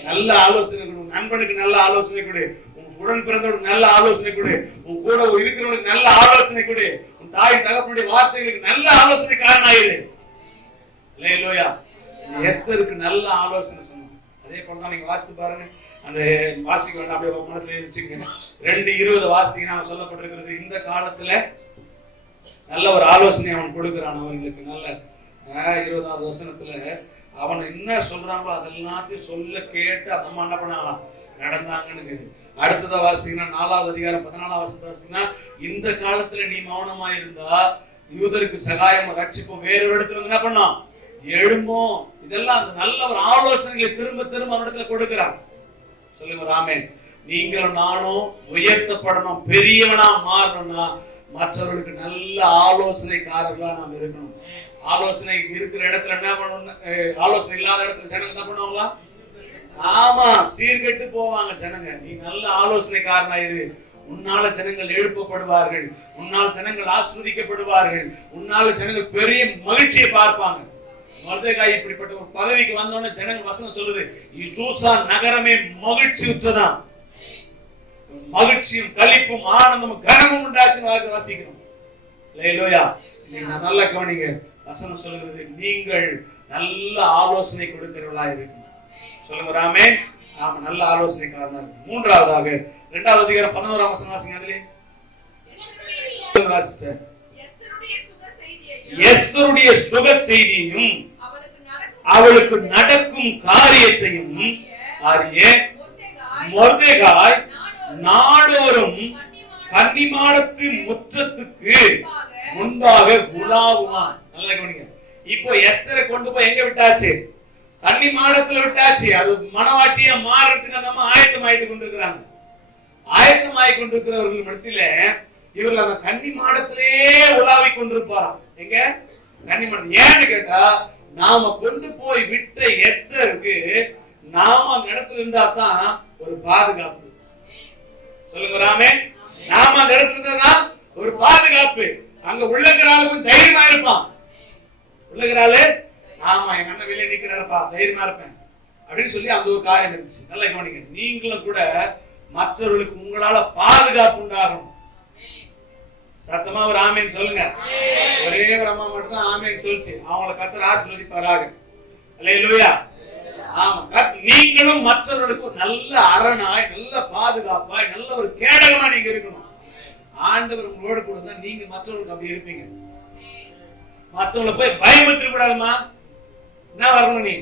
நல்ல ஆலோசனை கொடு. நண்பனுக்கு நல்ல ஆலோசனை கொடு. உன் உடன் பிறந்தவனுக்கு நல்ல ஆலோசனை கொடு. உன் கூட இருக்கிறவனுக்கு நல்ல ஆலோசனை கொடு. உன் தாய் தகப்பனுடைய வார்த்தைகளுக்கு நல்ல ஆலோசனை காரணமாயிரு. அல்லேலூயா. எஸ்தருக்கு நல்ல ஆலோசனை சொன்னான். அதே போலதான் நீங்க வாசித்து பாருங்க. அந்த வாசிக்க வேண்டாம், அப்படியே மனசுல வச்சுக்கங்க. 2:20 வாசித்தீங்கன்னா சொல்லப்பட்டிருக்கிறது, இந்த காலத்துல நல்ல ஒரு ஆலோசனை அவன் கொடுக்கிறான் அவர்களுக்கு. நல்ல 20வது வசனத்துல அவன் என்ன சொல்றாங்களோ அதெல்லாத்தையும் சொல்ல கேட்டு அந்த அம்மா என்ன பண்ணாலாம், நடந்தாங்கன்னு. அடுத்ததா வாசித்தீங்கன்னா 4வது அதிகாரம் 14வது வசனத்தை வாசித்தீங்கன்னா, இந்த காலத்துல நீ மௌனமா இருந்தா யூதருக்கு சகாயம் ரட்சிப்பும் வேறொரு இடத்துல என்ன பண்ணோம், எழும்போம். இதெல்லாம் அந்த நல்ல ஒரு ஆலோசனைகளை திரும்ப திரும்ப அவனிடத்துல கொடுக்கிறான். சொல்லுங்க ராமே. நீங்களும் நானும் உயர்த்தப்படணும், பெரியவனா மாறணும்னா மற்றவர்களுக்கு நல்ல ஆலோசனைக்காரர்களா நாம் இருக்கணும். ஆலோசனை இருக்கிற இடத்துல என்ன பண்ணணும், ஆலோசனை இல்லாத இடத்துல ஜனங்க என்ன பண்ணுவாங்களா? ஆமா, சீர்கெட்டு போவாங்க ஜனங்க. நீ நல்ல ஆலோசனைக்காரனா இரு. உன்னால ஜனங்கள் எழுப்பப்படுவார்கள், உன்னால் ஜனங்கள் ஆசீர்வதிக்கப்படுவார்கள், உன்னால ஜனங்கள் பெரிய மகிழ்ச்சியை பார்ப்பாங்க. மொர்தெகாய் இப்படிப்பட்ட ஒரு பதவிக்கு வந்தோடனே ஜனங்க வசனம் சொல்லுது, சூசா நகரமே மகிழ்ச்சி உற்றதான், மகிழ்ச்சியும் களிப்பும் ஆனந்தமும் கனமும் உண்டாச்சுன்னு வாசிக்கிறோம். அல்லேலூயா. நீங்க நல்லா கவனிங்க. வசனம் சொல்லுகிறது, நீங்கள் நல்ல ஆலோசனை கொடுக்கிறவர்களா இருக்கணும். சொல்லுங்க ராமே. நாம நல்ல ஆலோசனைக்காரனா இருக்கணும். மூன்றாவதாக 2வது அதிகாரம் 11ஆம் வசனம் வாசிங்க. அதுல எஸ்தருடைய சுக செய்தியையும் அவளுக்கு நடக்கும் காரியத்தையும் அறிய மொர்தெகாய் நாடோறும் கன்னிமாடத்து முற்றத்துக்கு முன்பாக உலாவுவான். நல்லா கவனிங்க. இப்போ எஸ்தரை கொண்டு போய் எங்க விட்டாச்சு? கன்னிமாடத்துல விட்டாச்சு. அது மனவாட்டியா மாறதுக்கு அந்த ஆயத்தமாயிட்டு கொண்டிருக்கிறாங்க. ஆயத்தமாய் கொண்டிருக்கிறவர்கள் மத்தியில இவர்கள் அந்த கன்னிமாடத்திலே உலாவி கொண்டிருப்பாராம். எங்க கன்னிமாடம்? ஏன்னு கேட்டா, நாம கொண்டு போய் விட்ட எஸ்தருக்கு நாம அந்த இடத்துல இருந்தா தான் ஒரு பாதுகாப்பு. சொல்லுங்க ராமே. நாம அந்த இடத்துல இருந்தா ஒரு பாதுகாப்பு. அங்க உள்ளகிறாளுக்கும் தைரியமா இருப்பான். உள்ளகிறாளு, ஆமா எங்க அண்ணன் வெளியே நிக்கிறாருப்பா, தைரியமா இருப்பேன் அப்படின்னு சொல்லி அந்த ஒரு காரியம் இருந்துச்சு. நல்லா கவனிங்க. நீங்களும் கூட மற்றவர்களுக்கு உங்களால பாதுகாப்பு உண்டாகணும். சத்தமா ஒரு ஆமேன் சொல்லுங்க. ஒரே ஒரு அம்மா மட்டும் தான் ஆமேன் சொல்லுச்சு. அவங்களை கர்த்தர் ஆசீர்வதிப்பாராக. அல்லேலூயா. ஆமா, நீங்களும் மற்றவர்களுக்கு நல்ல அரணாய், நல்ல பாதுகாப்பாய், நல்ல ஒரு கேடகமா நீங்க இருக்கணும். ஆண்டவர் உங்களோட கூட தான் நீங்க மற்றவர்களுக்கு அப்படி இருப்பீங்க. மற்றவங்களை போய் பயமுறுத்த கூடாதுமா. என்ன வரணும்? நீ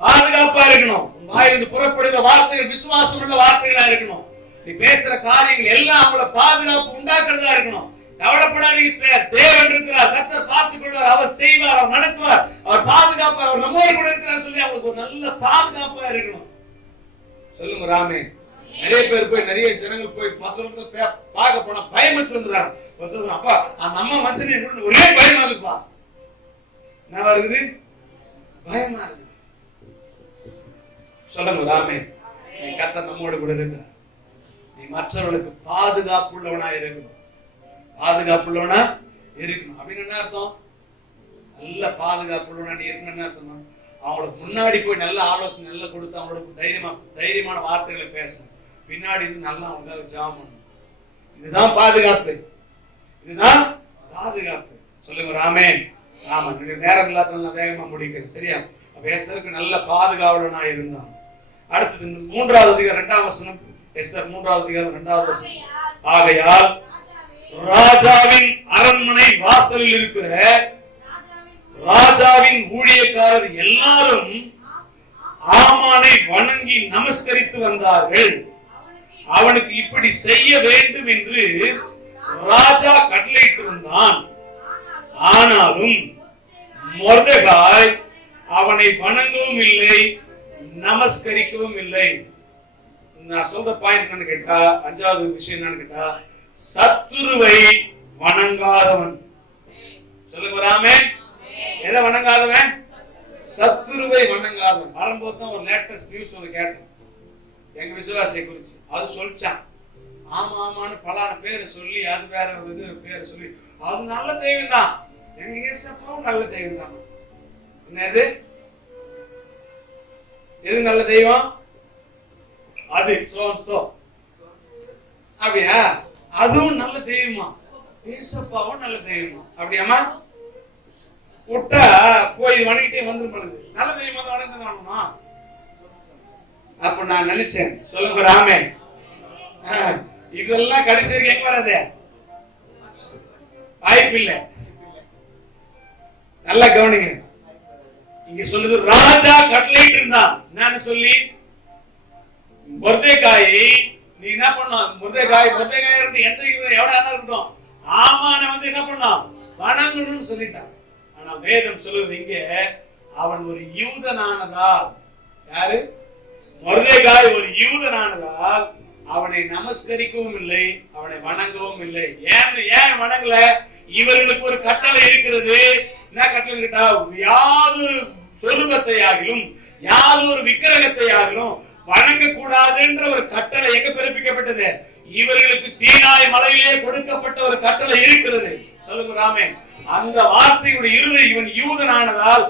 பாதுகாப்பா இருக்கணும். உன் வாயிலிருந்து புறப்படுகிற வார்த்தைகள் விசுவாசம் உள்ள வார்த்தைகளா இருக்கணும். நீ பேசுற காரியங்கள் எல்லாம் அவங்கள பாதுகாப்பு உண்டாக்குறதா இருக்கணும். கவலைப்படாதீங்க, தேவன் இருக்கிறார், கர்த்தர் பார்த்துக் கொள்வார், அவர் செய்வார், அவர் நடத்துவார், அவர் பாதுகாப்பார், அவர் நம்மோடு கூட இருக்கிறார் சொல்லி அவங்களுக்கு ஒரு நல்ல பாதுகாப்பா இருக்கணும். சொல்லுங்க ராமே. நிறைய பேர் போய், நிறைய ஜனங்கள் போய் மற்றவங்க பார்க்க போனா பயமுத்து வந்துடுறாங்க. அப்பா அந்த அம்மா மனுஷன் ஒரே பயமா இருக்குப்பா, என்ன இருக்குது? பயமா இருக்குது. சொல்லுங்க ராமே, நீ கர்த்தர் நம்மோடு கூட இருக்கிறார். நீ மற்றவர்களுக்கு பாதுகாப்புள்ளவனா இருக்கணும். பாதுகாப்புள்ளவனா இருக்கணும் அப்படின்னு என்ன அர்த்தம்? நல்ல பாதுகாப்புள்ளவனா நீ இருக்கணும்னு அர்த்தம். அவங்களுக்கு முன்னாடி போய் நல்ல ஆலோசனை நல்லா கொடுத்து அவங்களுக்கு தைரியமான வார்த்தைகளை பேசணும். பின்னாடி இருந்து நல்லா அவங்களுக்காக ஜெபம் பண்ணணும். இதுதான் பாதுகாப்பு. இதுதான் பாதுகாப்பு. சொல்லுங்க ராமே. ஆமா, நேரம் இல்லாத வேகமா முடிக்கிறேன். சரியா? எஸ்தருக்கு நல்ல பாதுகாவலனா இருந்தான். அடுத்தது 3வது அதிகாரம் 2வது வசனம். எஸ்தர் 3வது அதிகாரம் 2வது வசனம். ஆகையால் ராஜாவின் அரண்மனை வாசலில் இருக்கிற ராஜாவின் ஊழியக்காரர் எல்லாரும் ஆமானை வணங்கி நமஸ்கரித்து வந்தார்கள். அவனுக்கு இப்படி செய்ய வேண்டும் என்று ராஜா கட்டளையிட்டிருந்தான். ஆனாலும் மொர்தெகாய் அவனை வணங்கவும் இல்லை, நமஸ்கரிக்கவும் இல்லை. நான் சொல்ற பாயிண்ட் என்னன்னு கேட்டா, 5வது விஷயம் என்னன்னு கேட்டா, சத்துருவை வணங்காதவன். சொல்லுங்க ராமே. எதை வணங்காதவன்? சத்துருவை வணங்காதவன். வரும்போது தான் ஒரு லேட்டஸ்ட் நியூஸ் ஒன்று கேட்டோம் எங்க விசுவாசியை குறிச்சு. அது சொல்லிச்சான், ஆமா ஆமான்னு பலான பேரை சொல்லி, அது வேற ஒரு இது பேரை சொல்லி, அது நல்ல தெய்வம் தான், எங்க இயேசுவும் நல்ல தெய்வம் தான். என்னது? எது நல்ல தெய்வம்? அது சோ அப்படியா? அதுவும் நல்ல தெய்வமா? இயேசுவும் நல்ல தெய்வமா? அப்படியாமா? விட்டா போய் வணங்கிட்டே வந்துருப்பானுங்க. நல்ல தெய்வமா தான் வணங்க வேணுமா? அப்ப நான் நினைச்சேன், சொல்லுங்க ராமே, இதெல்லாம் கடைசி வரைக்கும் எங்க வராது? வாய்ப்பு இல்லை. நல்லா கவனிங்க. இங்க சொல்லுது ராஜா கட்டளையிட்டு இருந்தான். என்னன்னு சொல்லி, மொர்தெகாயை நீ என்ன பண்ணணும்? மொர்தெகாய் இருந்து எந்த எவ்வளவு இருக்கட்டும், ஆமான வந்து என்ன பண்ணணும்? வணங்கணும்னு சொல்லிட்டான். ஆனா வேதம் சொல்லுது இங்க, அவன் ஒரு யூதனானதால், யாரு? மொர்தெகாய் ஒரு யூதனானதால் அவனை நமஸ்கரிக்கவும் இல்லை, அவனை வணங்கவும் இல்லை. ஏன் வணங்கல? இவர்களுக்கு ஒரு கட்டளை இருக்கிறது. என்ன கட்டளை கேட்டா, யாதொரு சொரூபத்தை ஆகிலும் யாதொரு விக்கிரகத்தை ஆகிலும் வணங்க கூடாதுன்ற ஒரு கட்டளை எங்க பிறப்பிக்கப்பட்டது? இவர்களுக்கு சீனாய் மலையிலே கொடுக்கப்பட்ட ஒரு கட்டளை இருக்கிறது. சொல்லுங்க ராமே. அந்த வார்த்தையுடைய இவன் யூதனானதால்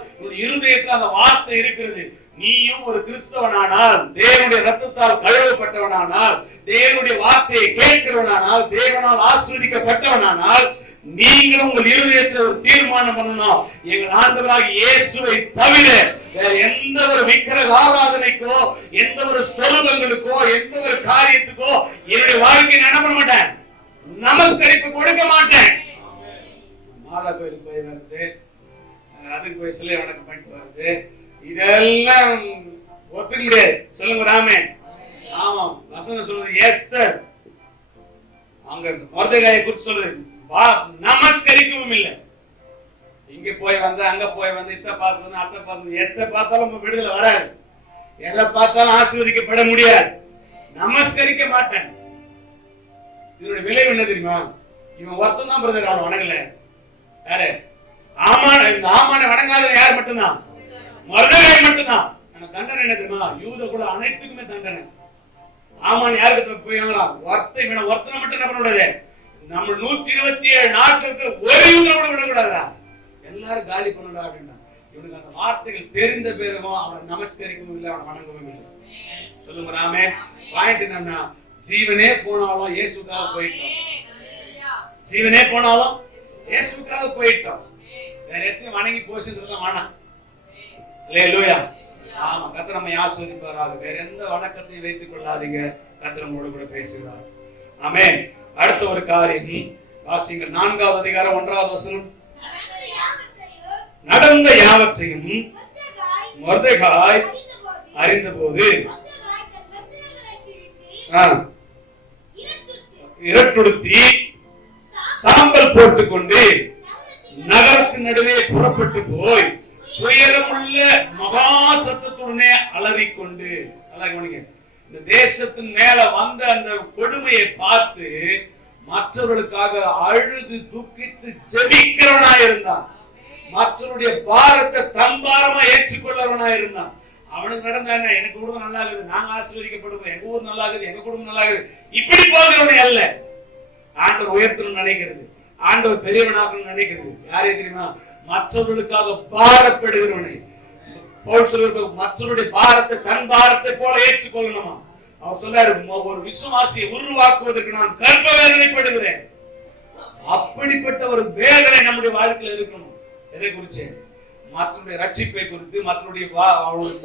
இருதயத்தில் அந்த வார்த்தை இருக்கிறது. நீயும் ஒரு கிறிஸ்தவனானால், தேவனுடைய ரத்தத்தால் கழுவப்பட்டவனானால், தேவனுடைய வார்த்தையை கேட்கிறவனானால், தேவனால் ஆசீர்வதிக்கப்பட்டவனானால், நீங்களும் உங்கள் இருதயத்தில் ஒரு தீர்மானம் பண்ணணும், எங்கள் ஆண்டவராகிய இயேசுவை தவிர வேற எந்த ஒரு விக்கிரக ஆராதனைக்கோ, எந்த ஒரு சொரூபங்களுக்கோ, எந்த ஒரு காரியத்துக்கோ என்னுடைய வாழ்க்கையை என்ன பண்ண மாட்டேன், நமஸ்கரிப்பு கொடுக்க மாட்டேன். மாதா கோயிலுக்கு போய் வருது, அதுக்கு போய் சிலை வணக்கம் பண்ணிட்டு வருது, இதெல்லாம் ஒத்துக்க முடியாது. சொல்லுங்க ராமே. ஆமா, வசனம் சொல்லுது, எஸ்தர் அங்க மொர்தெகாயை குறித்து சொல்லுது, நமஸ்கரிக்கவும் இல்லை. இங்க போய் வந்து, அங்க போய் வந்து, இத்த பார்த்து வந்து, அத்தை பார்த்து, எத்த பார்த்தாலும் விடுதலை வராது, எதை பார்த்தாலும் ஆசீர்வதிக்கப்பட முடியாது. நமஸ்கரிக்க மாட்டேன். இதனுடைய விளைவு என்ன தெரியுமா? இவன் ஒருத்தன் தான் பிரதர் அவன் வணங்கல. யாரு? ஆமான. இந்த ஆமான வணங்காத யார் மட்டும்தான்? மொர்தெகாய் மட்டும்தான். தண்டனை என்ன தெரியுமா? யூத குல அனைத்துக்குமே தண்டனை. ஆமான் யாருக்கு போய் ஒருத்தனை மட்டும் என்ன பண்ணக்கூடாது? நம்ம 127 நாட்களுக்கு ஒரு யூதனை கூட விடக்கூடாதுடா, எல்லாரும் காலி பண்ணடா அப்படின்னா. இவனுக்கு அந்த வார்த்தைகள் தெரிந்த பேரும் அவனை நமஸ்கரிக்கவும் இல்லை, அவனை வணங்கவும் இல்லை. சொல்லுங்க ராமே. பாயிண்ட் என்னன்னா, ஜீவனே போனாலும் இயேசுக்காக போயிட்டோம். ஜீவனே போனாலும் இயேசுக்காக போயிட்டோம். வேற எத்தனை வணங்கி போச்சுன்றதுலாம் வேணாம். அல்லேலூயா. ஆமா, கர்த்தர் நம்மை ஆசீர்வதிப்பாராக. வேற எந்த வணக்கத்தையும் வைத்துக் கொள்ளாதீங்க, கர்த்தர் நம்மோடு கூட பேசுகிறார். ஆமென். அடுத்த ஒரு காரியம் வாசிங்க, 4வது அதிகாரம் 1வது வசனம். நடந்த யாவற்றையும் மொர்தெகாய் அறிந்தபோது இரட்டுடுத்தி சாம்பல் போட்டுக்கொண்டு நகரத்தின் நடுவே புறப்பட்டு போய் துயரமுள்ள மகா சத்தத்துடனே அலறிக்கொண்டு, இந்த தேசத்தின் மேல வந்த அந்த கொடுமையை பார்த்து மற்றவர்களுக்காக அழுது துக்கித்து ஜெபிக்கிறவனா இருந்தான். மற்றவருடைய பாரத்தை தன் பாரமா ஏற்றுக்கொள்ளவனா இருந்தான். அவனுக்கு நடந்தா என்ன, எனக்கு குடும்பம் நல்லா இருக்குது, நாங்க ஆசீர்வதிக்கப்படுவோம், எங்க ஊர் நல்லா இருக்குது, எங்க குடும்பம் நல்லா இருக்குது, இப்படி போகிறவனே அல்ல. ஆண்டவர் உயர்த்தணும்னு நினைக்கிறது, ஆண்டவர் பெரியவனாகணும்னு நினைக்கிறது யாரே தெரியுமா? மற்றவர்களுக்காக பாரப்படுகிறவனை. பவுல் சொல்ற மற்றவருடைய பாரத்தை தன் பாரத்தை போல ஏற்றுக்கொள்ளணுமா? அவர் சொல்றாரு, ஒரு விசுவாசியை உருவாக்குவதற்கு நான் கர்ப்ப வேதனைப்படுகிறேன். அப்படிப்பட்ட ஒரு வேதனை நம்முடைய வாழ்க்கையில் இருக்கணும். எதை குறிச்சு? மற்றவருடைய ரட்சிப்பை குறித்து, மற்றவருடைய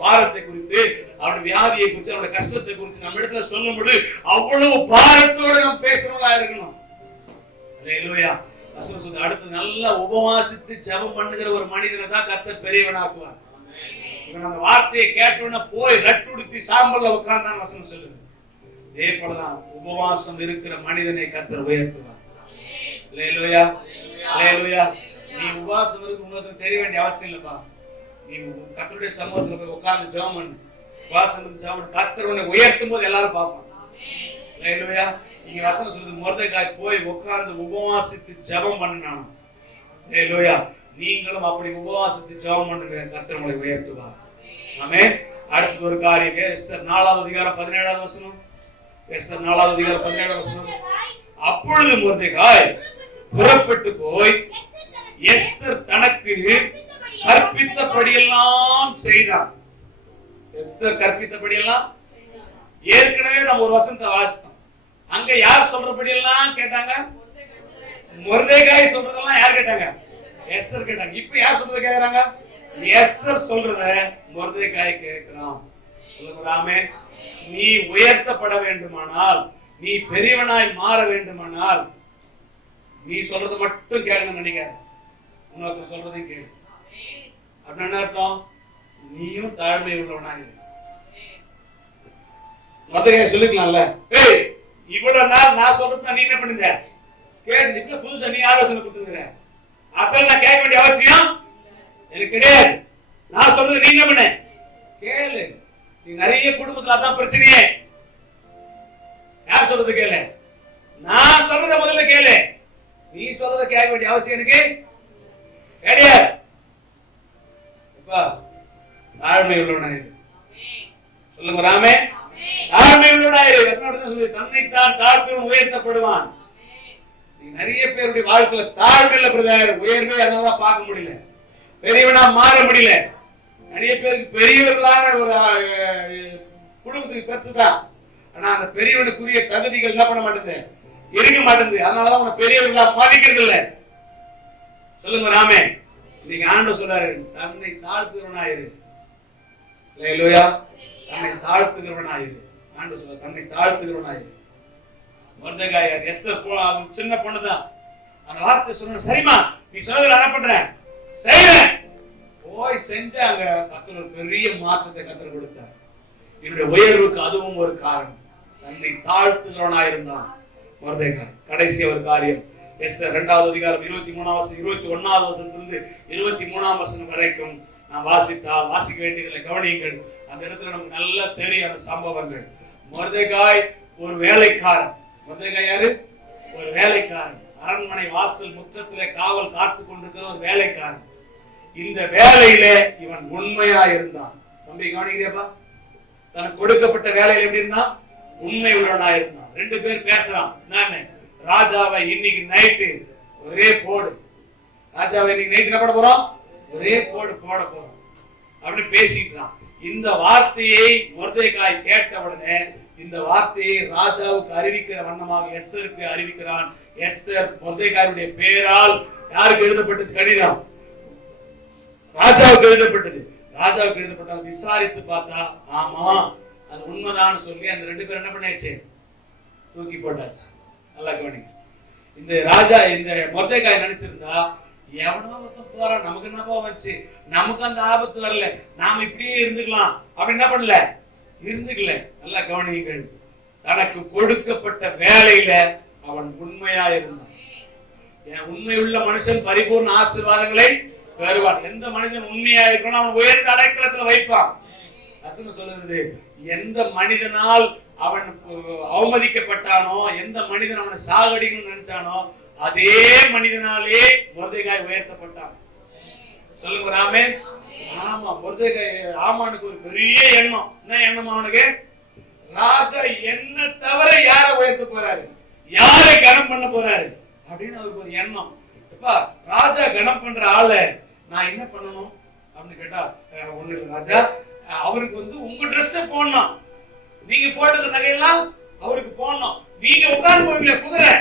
பாரத்தை குறித்து, அவருடைய வியாதியை குறித்து, அவருடைய கஷ்டத்தை குறித்து நம்ம இடத்துல சொல்லும்போது அவ்வளவு பாரத்தோடு நம்ம பேசுறவங்களா இருக்கணும். அல்லேலூயா. அடுத்து நல்லா உபவாசித்து ஜெபம் பண்ணுகிற ஒரு மனிதனை தான் கர்த்தர் பெரியவனாக்குவார். இவன் அந்த வார்த்தையை கேட்டோன்னா போய் ரட்டுடுத்தி சாம்பல்ல உட்கார்ந்தான் வசனம் சொல்லுது. இதே போலதான் உபவாசம் இருக்கிற மனிதனை கர்த்தர் உயர்த்துவார். அல்லேலூயா, அல்லேலூயா. நீ உபவாசம் இருக்கு உங்களுக்கு தெரிய வேண்டிய அவசியம் இல்லப்பா. நீ கர்த்தருடைய சமூகத்துல போய் உட்கார்ந்து ஜெபம் பண்ணு. உபவாசம் இருந்து ஜெபம் பண்ணு. கர்த்தர் உன்னை உயர்த்தும் போது எல்லாரும் பார்ப்பாங்க. அல்லேலூயா. இங்க வசனம் சொல்லுது, மொர்தெகாய் போய் உட்கார்ந்து உபவாசித்து ஜெபம் பண்ணானாம். அல்லேலூயா. நீங்களும் அப்படி உபவாசித்து ஜெபம் பண்ணுங்க, கர்த்தர் உங்களை உயர்த்துவார். ஆமென். அடுத்து ஒரு காரியம், எஸ்தர் 4வது அதிகாரம் 17வது வசனம். எஸ்தர் 4வது அதிகாரம் 17வது வசனம். அப்பொழுது மொர்தெகாய் புறப்பட்டு போய் எஸ்தர் தனக்கு கற்பித்தபடியெல்லாம் செய்தான். எஸ்தர் கற்பித்தபடியெல்லாம் ஏற்கனவே நம்ம ஒரு வசனத்தை வாசித்தோம். அங்க யார் சொல்றபடியெல்லாம் கேட்டாங்க? மொர்தெகாய் சொல்றதெல்லாம் யார் கேட்டாங்க? எஸ்தர் கேட்டாங்க. இப்ப யார் சொல்றத கேக்குறாங்க? எஸ்தர் சொல்றத மொர்தெகாய் கேட்கிறான். சொல்லுங்க ஆமென். நீ உயர்த்தப்பட வேண்டுமானால், நீ பெரியவனாய் மாற வேண்டுமானால், நீ சொல்றது மட்டும் கேட்கணும்னு நினைக்காத, உங்களுக்கு சொல்றதையும் கேளு. அப்படின்னு அர்த்தம், நீயும் தாழ்மை உள்ளவனாக. மொர்தெகாய் சொல்லிக்கலாம்ல, ஏய் இவ்வளவு நாள் நான் சொல்றது நீ என்ன பண்ணுங்க கேட்டு, இப்ப புதுசா நீ ஆலோசனை கொடுத்துருக்க, அதெல்லாம் நான் கேட்க வேண்டிய அவசியம் எனக்கு கிடையாது. நான் சொல்றது நீ என்ன பண்ண கேளு. நீ நிறைய குடும்பத்துல அதான் பிரச்சனையே. யார் சொல்றது கேளு, நான் சொல்றத முதல்ல கேளு. நீ சொல்றத கேட்க வேண்டிய அவசியம் எனக்கு கிடையாது. தாழ்மை உள்ளவனாய் சொல்லுங்க ராமே. தாழ்மை உள்ளவனாய் தன்னைத்தான் தாழ்த்துவன் உயர்த்தப்படுவான். நிறைய பேருடைய வாழ்க்கையில தாழ்மையில பிரதர் உயர்வே அதனால பார்க்க முடியல, பெரியவனா மாற முடியல. நிறைய பேருக்கு பெரியவர்களான ஒரு குடும்பத்துக்கு பெருசுதான், ஆனா அந்த பெரியவனுக்குரிய தகுதிகள் என்ன பண்ண மாட்டேங்குது, இருக்க மாட்டேங்குது. அதனாலதான் உன பெரியவர்களா பாதிக்கிறது இல்ல. சொல்லுங்க ராமே. இன்னைக்கு ஆண்டவர் சொல்றாரு, தன்னை தாழ்த்துகிறவனாயிரு. அல்லேலூயா. தன்னை தாழ்த்துகிறவனாயிரு. ஆண்டவர் சொல்ற தன்னை தாழ்த்துகிறவனாயிரு. மொர்தெகாய் எஸ்தர் சின்ன பொண்ணுதான், அந்த வார்த்தை சொன்ன, சரிமா நீ சொன்னதுல என்ன பண்ற செய்யறேன். போய் செஞ்சாங்க. கர்த்தர் ஒரு பெரிய மாற்றத்தை கர்த்தர் கொடுத்தார். என்னுடைய உயர்வுக்கு அதுவும் ஒரு காரணம். தன்னை தாழ்த்துகிறவனாயிருந்தான் மொர்தெகாய். கடைசி ஒரு காரியம், எஸ்தர் 2வது அதிகாரம் 23ஆம் வசனம் 21ஆவது வசனத்திலிருந்து 23ஆம் வசனம் வரைக்கும் நான் வாசித்தால் வாசிக்க வேண்டியதில்லை, கவனியுங்கள். அந்த இடத்துல நமக்கு நல்லா தெரியும் அந்த சம்பவங்கள். மொர்தெகாய் ஒரு வேலைக்காரன். மொர்தெகாய் யாரு? ஒரு வேலைக்காரன். அரண்மனை வாசல் முற்றத்திலே காவல் காத்து கொண்டிருக்கிற ஒரு வேலைக்காரன். இந்த வேலையில இவன் உண்மையா இருந்தான். தம்பி கவனிக்கிறியாப்பா? தனக்கு கொடுக்கப்பட்ட வேலையில எப்படி இருந்தான்? உண்மை உள்ளவனா இருந்தான். 2 பேர் பேசுறான். நானு ராஜாவை இன்னைக்கு நைட்டு ஒரே போடு, ராஜாவை இன்னைக்கு நைட்டு என்ன பண்ண போறோம், ஒரே போடு போட போறோம் அப்படின்னு பேசிக்கிறான். இந்த வார்த்தையை மொர்தெகாய் கேட்ட உடனே இந்த வார்த்தையை ராஜாவுக்கு அறிவிக்கிற வண்ணமாக எஸ்தருக்கு அறிவிக்கிறான். எஸ்தர் மொர்தெகாயுடைய பெயரால் யாருக்கு எழுதப்பட்டது கடிதம்? ராஜாவுக்கு எழுதப்பட்டது. ராஜாவுக்கு எழுதப்பட்ட விசாரித்து பார்த்தா ஆமா அது உண்மைதான் சொல்லி அந்த 2 பேரும் என்ன பண்ணியாச்சு, தூக்கி போட்டாச்சு. நல்லா கவனிங்க. இந்த ராஜா இந்த மொர்தெகாய் நினைச்சிருந்தா, எவனோ போறான், நமக்கு என்னப்பா வந்துச்சு, நமக்கு அந்த ஆபத்து வரல, நாம இப்படியே இருந்துக்கலாம் அப்படி என்ன பண்ணல, இருந்துக்கல. நல்லா கவனிங்கள். தனக்கு கொடுக்கப்பட்ட வேலையில அவன் உண்மையா இருந்தான். உண்மை உள்ள மனுஷன் பரிபூர்ண ஆசீர்வாதங்களை பெறுவான். எந்த மனிதன் உண்மையா இருக்கணும் அவன் உயர்ந்த அடைக்கலத்துல வைப்பான். வசனம் சொல்லுது, எந்த மனிதனால் அவன் அவமதிக்கப்பட்டானோ, எந்த மனிதன் அவனை சாகடிக்கணும்னு நினைச்சானோ, அதே மனிதனாலே மொர்தெகாய் உயர்த்தப்பட்டான். சொல்லுங்க ஆமென். ஆமா, ஆமானுக்கு ஒரு பெரிய எண்ணம். என்ன எண்ணம் அவனுக்கு? ராஜா என்ன தவிர யாரை உயர்த்த போறாரு, யாரை கனம் பண்ண போறாரு அப்படின்னு அவருக்கு ஒரு எண்ணம். ராஜா கனம் பண்ற ஆளை நான் என்ன பண்ணணும் அப்படின்னு கேட்டா, ஒண்ணு ராஜா அவருக்கு உங்க ட்ரெஸ் போடணும், நீங்க போடுற நகையெல்லாம் அவருக்கு போடணும், நீங்க உட்கார்ந்து போவீங்களே குதிரை,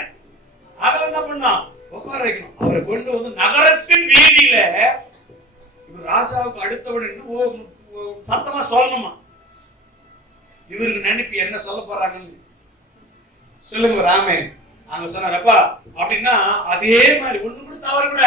அதுல என்ன பண்ணணும், உட்கார வைக்கணும். அவரை கொண்டு நகரத்தின் வீதியில இவர் ராஜாவுக்கு அடுத்தவன் சத்தமா சொல்லணுமா. இவருக்கு நினைப்பு என்ன சொல்ல போறாங்கன்னு சொல்லுங்க ராமே. அங்க சொன்னாரப்பா அப்படின்னா அதே மாதிரி ஒண்ணு கூட தவறு கூட,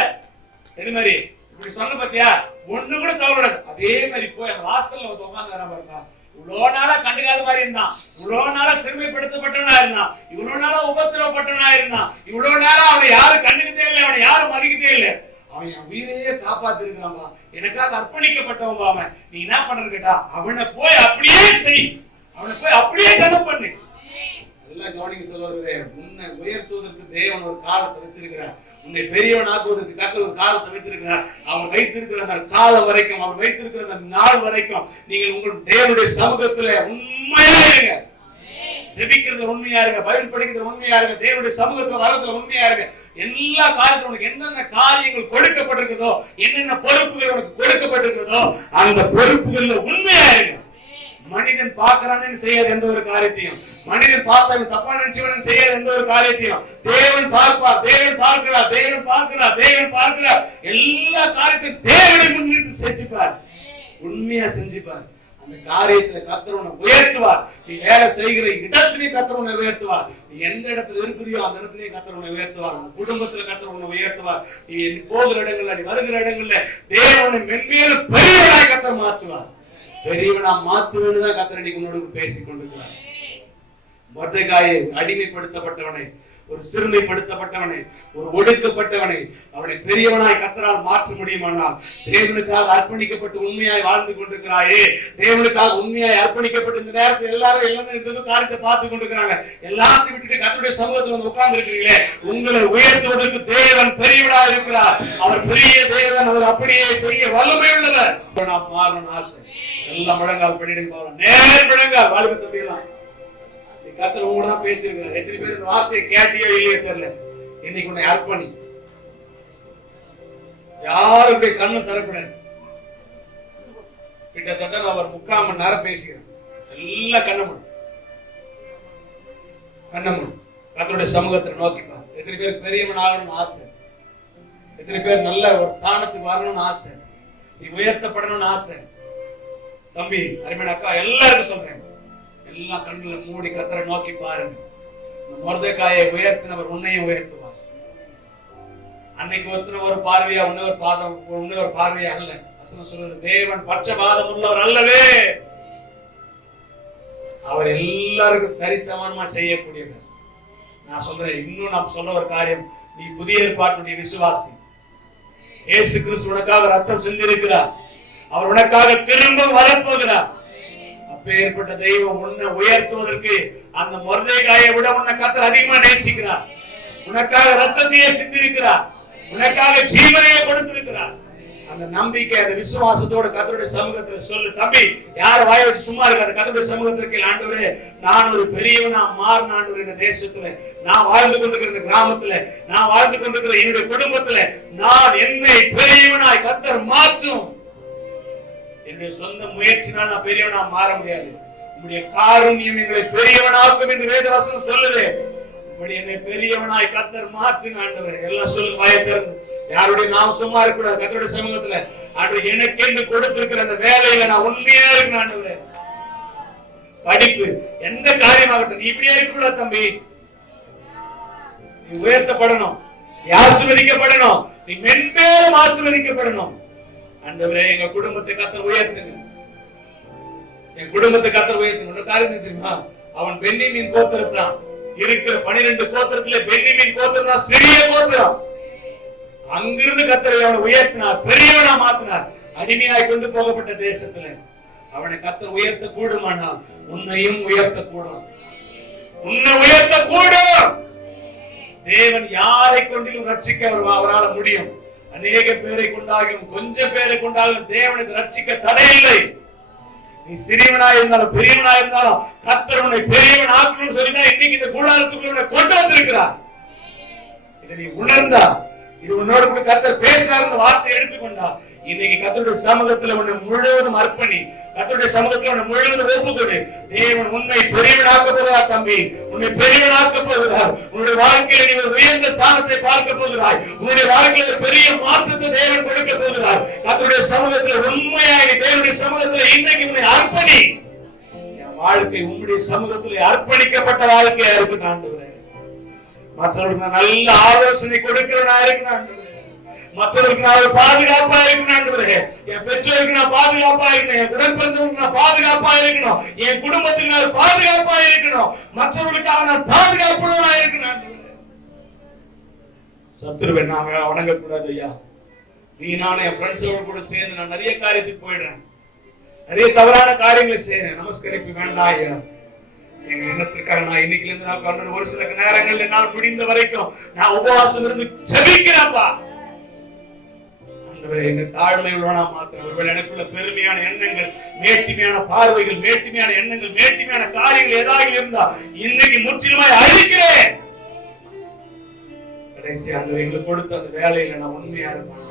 எது மாதிரி இப்படி சொன்ன பாத்தியா, ஒண்ணு கூட தவறு கூடாது. அதே மாதிரி போய் அந்த வாசல்ல உட்கார்ந்து பாருங்க. இவ்வளவு நாளா கண்டுக்காத மாதிரி இருந்தான், இவ்வளவு நாளா சிறுமைப்படுத்தப்பட்டவனா இருந்தான், இவ்வளவு நாளா உபத்திரவப்பட்டவனா இருந்தான், இவ்வளவு நாளா அவனை யாரும் கண்டுக்கதே இல்லை, அவனை யாரும் மதிக்கதே இல்லை. அவன் என் உயிரையே காப்பாத்தி இருக்கிறான்பா, எனக்காக அர்ப்பணிக்கப்பட்டவன். அவன் நீ என்ன பண்றது கேட்டா, அவனை போய் அப்படியே செய், அவனை போய் அப்படியே கனம் பண்ணு. எல்லாம் கவனிக்க சொல்லுவாரு, உன்னை உயர்த்துவதற்கு தேவன் ஒரு காலத்தை வச்சிருக்கிறார், உன்னை பெரியவன் ஆக்குவதற்கு கர்த்தர் ஒரு காலத்தை வைத்திருக்கிறார். அவன் வைத்திருக்கிற அந்த காலம் வரைக்கும், அவன் வைத்திருக்கிற அந்த நாள் வரைக்கும் நீங்கள் உங்கள் தேவனுடைய சமூகத்துல உண்மையா இருங்க, ஜெபிக்கிறதுல உண்மையா இருங்க, பைபிள் படிக்கிறதுல உண்மையா இருங்க, தேவனுடைய சமூகத்துல வரதுல உண்மையா இருங்க. எல்லா காரியத்திலும் உனக்கு என்னென்ன காரியங்கள் கொடுக்கப்பட்டிருக்கிறதோ, என்னென்ன பொறுப்புகள் உனக்கு கொடுக்கப்பட்டிருக்கிறதோ அந்த பொறுப்புகள்ல உண்மையா இருங்க. மனிதன் பார்க்கிறான்னு செய்யாத எந்த ஒரு காரியத்தையும், மனிதன் பார்த்தா தப்பா நினைச்சவன் செய்யாத எந்த ஒரு காரியத்தையும் தேவன் பார்ப்பார். தேவன் பார்க்கிறார், தேவன் பார்க்கிறார், தேவன் பார்க்கிறார். எல்லா காரியத்தையும் தேவனை முன்னிட்டு செஞ்சுப்பார், உண்மையா செஞ்சுப்பார். அந்த காரியத்துல கர்த்தர் உன்னை உயர்த்துவார். நீ வேலை செய்கிற இடத்திலேயே கர்த்தர் உன்னை உயர்த்துவார். நீ எந்த இடத்துல இருக்கிறியோ அந்த இடத்திலேயே கர்த்தர் உன்னை உயர்த்துவார். உன் குடும்பத்துல கர்த்தர் உன்னை உயர்த்துவார். நீ போகிற இடங்கள்ல, நீ வருகிற இடங்கள்ல தேவனை மென்மேலும் பெரியவனாய் கர்த்தர் மாற்றுவார். பெரியவனா மாத்துவேன்னு தான் கர்த்தர் இன்னைக்கு உன்னோடு பேசிக் கொண்டிருக்கிறார். மொர்தெகாயை அடிமைப்படுத்தப்பட்டவனை, ஒரு சிறுமைப்படுத்தப்பட்டவனை, ஒரு ஒடுக்கப்பட்டவனை அவனை பெரியவனாய் கர்த்தரால் மாற்ற முடியுமானால், தேவனுக்காக அர்ப்பணிக்கப்பட்டு உண்மையாய் வாழ்ந்து கொண்டிருக்கிறாயே, தேவனுக்காக உண்மையாய் அர்ப்பணிக்கப்பட்டு இந்த நேரத்தில் எல்லாரும் எல்லாரும் காரியத்தை பார்த்து கொண்டிருக்கிறாங்க, எல்லாத்தையும் விட்டுட்டு கர்த்தருடைய சமூகத்தில் உட்கார்ந்து இருக்கிறீங்களே, உங்களை உயர்த்துவதற்கு தேவன் பெரியவனாய் இருக்கிறார். அவர் பெரிய தேவன், அவர் அப்படியே செய்ய வல்லமை உள்ளவர். நாம் மாறணும் ஆசை. எல்லாம் முழங்கால் படிடுங்க, நேர் முழங்கால். வாலிப தம்பியெல்லாம் கர்த்தர் உங்களோட தான் பேசியிருக்கிறார். எத்தனை பேர் இந்த வார்த்தையை கேட்டியோ இல்லையோ தெரியல. இன்னைக்கு உன்னை அர்ப்பணி, யாருடைய கண்ணு தரப்படாது. கிட்டத்தட்ட நான் ஒரு 3/4 மணி நேரம் பேசுகிறேன். எல்லாம் கண்ணமும் கர்த்தருடைய சமூகத்தை நோக்கிப்பா. எத்தனை பேர் பெரியவன் ஆகணும்னு ஆசை, எத்தனை பேர் நல்ல ஒரு ஸ்தானத்துக்கு வரணும்னு ஆசை, நீ உயர்த்தப்படணும்னு ஆசை. தம்பி, அருமையான அக்கா, எல்லாருக்கும் சொல்றேன், எல்லா கண்களை மூடி கர்த்தரை நோக்கி பாருங்க. மொர்தெகாயை உயர்த்தினவர் உன்னையும் உயர்த்துவார். அன்னைக்கு ஒருத்தன ஒரு பார்வையா, இன்னொரு பார்வையா அல்ல. வசனம் சொல்றது, தேவன் பட்சபாதம் உள்ளவர் அல்லவே, அவர் எல்லாருக்கும் சரி சமானமா செய்யக்கூடியவர். நான் சொல்றேன், இன்னும் நான் சொல்ல ஒரு காரியம், நீ புதிய ஏற்பாட்டுடைய விசுவாசி. இயேசு கிறிஸ்து உனக்காக ரத்தம் சிந்திருக்கிறார், அவர் உனக்காக திரும்ப வரப்போகிறார். அப்பேற்பட்ட தெய்வம் உன்னை உயர்த்துவதற்கு அந்த மொர்தெகாயை விட உன்னை கர்த்தர் அதிகமா நேசிக்கிறார். உனக்காக ரத்தத்தையே சிந்திருக்கிறார், உனக்காக ஜீவனையே கொடுத்திருக்கிறார். அந்த நம்பிக்கை, அந்த விசுவாசத்தோட கர்த்தருடைய சமூகத்துல சொல்லு. தம்பி, யார வாய வச்சு சும்மா இருக்காது. கர்த்தருடைய சமூகத்திற்கு, ஆண்டவரே, நான் ஒரு பெரியவனா மாறின ஆண்டவரே, இந்த தேசத்துல நான் வாழ்ந்து கொண்டிருக்கிற இந்த கிராமத்துல, நான் வாழ்ந்து கொண்டிருக்கிற என்னுடைய குடும்பத்துல, நான் என்னை பெரியவனாய் கர்த்தர் மாற்றும். என்னுடைய சொந்த முயற்சினால் நான் பெரியவனா மாற முடியாது. உங்களுடைய காருண்யம் எங்களை பெரியவனாக்கும் என்று வேதவசனம் சொல்லுது. என்னை பெரியவனாய் கர்த்தர் மாற்றுங்க ஆண்டவரே. எல்லாம் சொல்லுங்க வாயை திறந்து. யாருடைய நாம் சும்மா இருக்கக்கூடாது. கர்த்தருடைய சமூகத்துல ஆண்டவரே, எனக்கு என்று கொடுத்திருக்கிற அந்த வேலையில நான் உண்மையா இருக்கணும் ஆண்டவரே. படிப்பு எந்த காரியமாகட்டும், நீ இப்படியே இருக்கக்கூடாது தம்பி. நீ உயர்த்தப்படணும், நீ ஆசீர்வதிக்கப்படணும், நீ மென்மேலும் ஆசீர்வதிக்கப்படணும். ஆண்டவரே, எங்க குடும்பத்தை கர்த்தர் உயர்த்துங்க, என் குடும்பத்தை கர்த்தர் உயர்த்துங்க. ஒரு காரியம் தெரியுமா, அவன் பென்யமீன் கோத்திரத்தான். இருக்கிற 12 கோத்திரத்துல பென்யமீன் கோத்திரம் தான் சிறிய கோத்திரம். அங்கிருந்து கர்த்தர் அவனை உயர்த்தினார், பெரியவனா மாத்தினார். அடிமையாய் கொண்டு போகப்பட்ட தேசத்துல அவனை கர்த்தர் உயர்த்த கூடுமானால் உன்னையும் உயர்த்த கூடும், உன்னை உயர்த்த கூடும். தேவன் யாரை கொண்டிலும் ரட்சிக்க அவரால் முடியும். அநேக பேரை கொண்டாலும் கொஞ்சம் பேரை கொண்டாலும் தேவனுக்கு ரட்சிக்க தடை இல்லை. நீ சிறியவனா இருந்தாலும் பெரியவனா இருந்தாலும் கர்த்தர் உன்னை பெரியவன் ஆக்கணும்னு சொல்லிதான் இன்னைக்கு இந்த கூடாரத்துக்குள்ள கொண்டு வந்திருக்கிறார். இதை நீ உணர்ந்தா, இது உன்னோட கூட கர்த்தர் பேசினார், இந்த வார்த்தையை எடுத்துக்கொண்டா, இன்னைக்கு கர்த்தருடைய சமூகத்துல உன்னை முழுவதும் அர்ப்பணி, கர்த்தருடைய சமூகத்துல உன்னை முழுவதும் ஒப்புக்கொடு. தேவன் உன்னை பெரியவனாக்க போகிறார் தம்பி, உன்னை பெரியவனாக்க போகிறார். உன்னுடைய வாழ்க்கையில நீ ஒரு உயர்ந்த ஸ்தானத்தை பார்க்க போகிறாய். உன்னுடைய வாழ்க்கையில ஒரு பெரிய மாற்றத்தை தேவன் கொடுக்க போகிறார். கர்த்தருடைய சமூகத்துல உண்மையாக தேவனுடைய சமூகத்துல இன்னைக்கு உன்னை அர்ப்பணி. என் வாழ்க்கை உன்னுடைய சமூகத்துல அர்ப்பணிக்கப்பட்ட வாழ்க்கையா இருக்கு. ஆண்டவரே, மற்றவர்களுக்கு நான் நல்ல ஆலோசனை கொடுக்கிறவனா இருக்கேன். மற்றவர்களுக்கு நான் ஒரு பாதுகாப்பா இருக்கணும். என் பெற்றோருக்கு நான் பாதுகாப்பா இருக்கணும். என் உடன்பிறந்தவருக்கு நான் பாதுகாப்பா இருக்கணும். என் குடும்பத்துக்கு நான் பாதுகாப்பா இருக்கணும். மற்றவர்களுக்காக நான் பாதுகாப்புள்ளவனா இருக்கணும். சத்துருவை நான் வணங்க கூடாது ஐயா. நீ நானும் என் ஃப்ரெண்ட்ஸோட கூட சேர்ந்து நான் நிறைய காரியத்துக்கு போயிடுறேன், நிறைய தவறான காரியங்களை செய்யறேன். நமஸ்கரிப்பு வேண்டாம் ஐயா. எங்க எண்ணத்திற்காக நான் இன்னைக்குல இருந்து நான் ஒரு சில நேரங்கள்ல நான் முடிந்த வரைக்கும் நான் உபவாசம் இருந்து ஜெபிக்கிறேன்ப்பா. என்ன தாழ்மை உள்ளவனா மாத்திரம். ஒருவேளை எனக்குள்ள பெருமையான எண்ணங்கள், மேட்டிமையான பார்வைகள், மேட்டிமையான எண்ணங்கள், மேட்டிமையான காரியங்கள் ஏதாவது இருந்தா இன்னைக்கு முற்றிலுமாய் அழிக்கிறேன். கடைசி அந்த எங்களுக்கு கொடுத்த அந்த வேலையில நான் உண்மையா இருப்பேன்.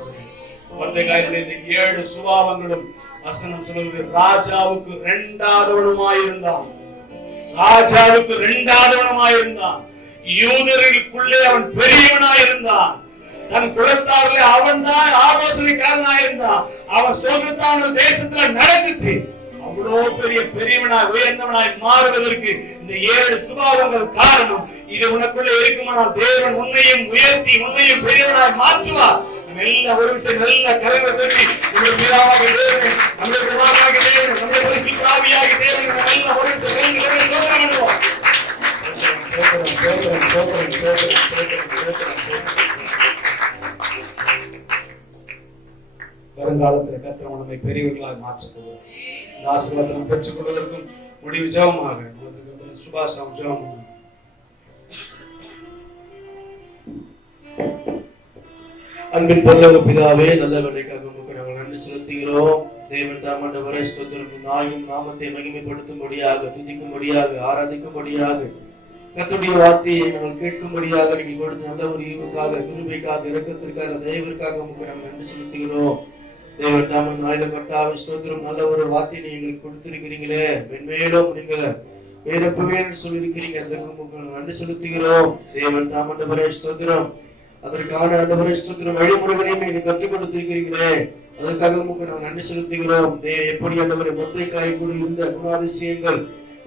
வந்த காரியத்தில் இந்த 7 சுபாவங்களும் வசனம் சொல்லுது, ராஜாவுக்கு 2ஆவதுமாய் இருந்தான். ராஜாவுக்கு 2ஆவதுமாய் இருந்தான். யூதர்களுக்குள்ளே அவன் பெரியவனாய் இருந்தான். தன் குலத்தாரிலே அவன் தான் ஆலோசனைக்காரனாக இருந்தான். அவன் சொல்றதான் தேசத்துல நடந்துச்சு. அவ்வளோ பெரியவனாய் உயர்ந்தவனாய் மாறுவதற்கு இந்த 7 சுபாவங்கள் காரணம். இது உனக்குள்ள இருக்குமானால் தேவன் உன்னையும் உயர்த்தி உன்னையும் பெரியவனாய் மாற்றுவார். எல்லாம் ஒரு விஷயம் நல்ல கருவை சொல்லி உங்கள் பிதாவாக தேவன், நம்முடைய பிதாவாக தேவன், நம்முடைய பரிசுத்த ஆவியாக தேவன் நல்ல ஒரு விஷயம் சோதனை பண்ணுவோம். வருங்காலத்தில் கர்த்தர் நம்மை பெரியவர்களாக மாற்றப் போகிறார். இந்த ஆசீர்வாதத்தை நாம் பெற்றுக் கொள்வதற்கும் முடிவு ஜெபமாக சுபாஷம் ஜெபம். அன்பின் பரலோக பிதாவே, நல்ல வேலைக்காக உமக்கு நாங்கள் நன்றி செலுத்துகிறோம். தேவன் தாமண்டவரே ஸ்தோத்திரம். நாளும் நாமத்தை மகிமைப்படுத்தும்படியாக, துதிக்கும்படியாக, ஆராதிக்கும்படியாக, கர்த்தருடைய வார்த்தையை நாங்கள் கேட்கும்படியாக நீங்கள் கொடுத்த நல்ல ஒரு ஈவுக்காக, கிருபைக்காக, இரக்கத்திற்காக, தயவிற்காக உமக்கு நாங்கள் நன்றி செலுத்துகிறோம். தேவன் தாமன் நாளில கர்த்தாவே ஸ்தோத்திரம். நல்ல ஒரு வார்த்தையை எங்களுக்கு கொடுத்திருக்கிறீங்களே, மென்மேலும் நீங்கள் வேறப்பவேன்னு சொல்லியிருக்கிறீங்க, அதற்கு உங்களுக்கு நன்றி செலுத்துகிறோம். தேவன் தாமண்டவரே ஸ்தோத்திரம். அதற்கான ஆண்டவரே ஸ்தோத்திரம், வழிமுறைகளையும் எனக்கு கற்றுக் கொடுத்திருக்கிறீங்களே, அதற்காக உங்களுக்கு நாங்கள் நன்றி செலுத்துகிறோம். எப்படி ஆண்டவரே மொத்தைக்காய் கூட இருந்த குணாதிசயங்கள்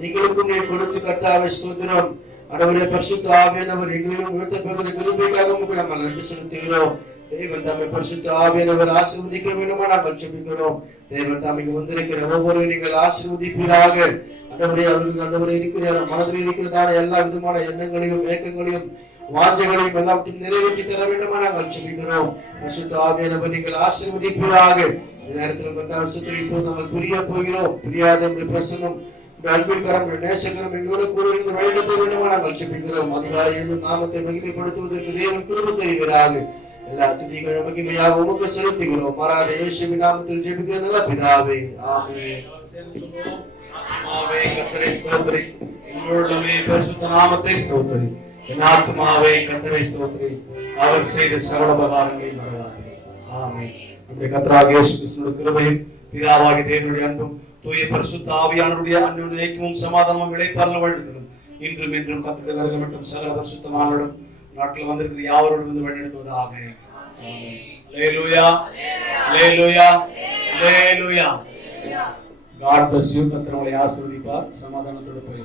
எங்களுக்கும் நீ கொடுத்து கர்த்தாவே ஸ்தோத்திரம். ஆண்டவரே பரிசுத்த ஆவியானவர் எங்களையும் உயர்த்தப்பட்ட கிருபைக்காக உங்களுக்கு நாங்கள் நன்றி செலுத்துகிறோம். தேவன் தாமே பரிசுத்த ஆவியானவர் ஆசீர்வதிக்க வேண்டுமா நாங்கள் ஜெபிக்கிறோம். தேவன் தாமே வந்திருக்கிற ஒவ்வொரு நீங்கள் ஆசீர்வதிப்பீராக. ஆண்டவரே அவர்களுக்கு ஆண்டவரே இருக்கிற மனதில் இருக்கிறதான எல்லா விதமான எண்ணங்களையும் ஏக்கங்களையும் வாஞ்சைகளையும் எல்லாவற்றையும் நிறைவேற்றி தர வேண்டுமா நாங்கள் ஜெபிக்கிறோம். பரிசுத்த ஆவியானவர் நீங்கள் ஆசீர்வதிப்பீராக. இந்த நேரத்தில் கர்த்தாவே ஸ்தோத்திரம். இப்போது நாங்கள் புரிய போகிறோம். புரியாத பிரசன்னம் அன்பிற்கரம் நேசகரம் எங்களோட கூட இருந்து வழிநடத்த வேண்டுமா நாங்கள் ஜெபிக்கிறோம். அதிகாலையில் நாமத்தை மகிமைப்படுத்துவதற்கு தேவன் கிருபை தருவீராக. எல்லா துதிகளும் மகிமையாக உமக்கு செலுத்துகிறோம். மாறாத இயேசுவின் நாமத்தில் ஜெபிக்கிறதெல்லாம் பிதாவே, ஆமென். ஆத்துமாவே கர்த்தரை ஸ்தோத்திரி, எங்களுடைய பரிசுத்த நாமத்தை ஸ்தோத்திரி. என் ஆத்துமாவே கர்த்தரை ஸ்தோத்திரி, அவர் செய்த சகல உபகாரங்களை மறவாதே. ஆமென். நம்முடைய கர்த்தராகிய இயேசு கிறிஸ்துவின் கிருபையும் பிதாவாகிய தேவனுடைய அன்பும் தூய பரிசுத்த ஆவியானவருடைய அன்பின் ஐக்கியமும் சமாதானமும் இளைப்பாறுதலும் வழிநடத்தலும் இன்றும் என்றும் கர்த்தருடைய மற்றும் சகல பரிசுத்தமானவர்களும் நாட்டில் வந்திருக்கிற யாவரோடும் இருந்து வழிநடத்துவதாக. அல்லேலூயா, அல்லேலூயா, அல்லேலூயா. God bless you. கர்த்தர் உங்களை ஆசீர்வதிப்பார். சமாதானத்தோடு போய்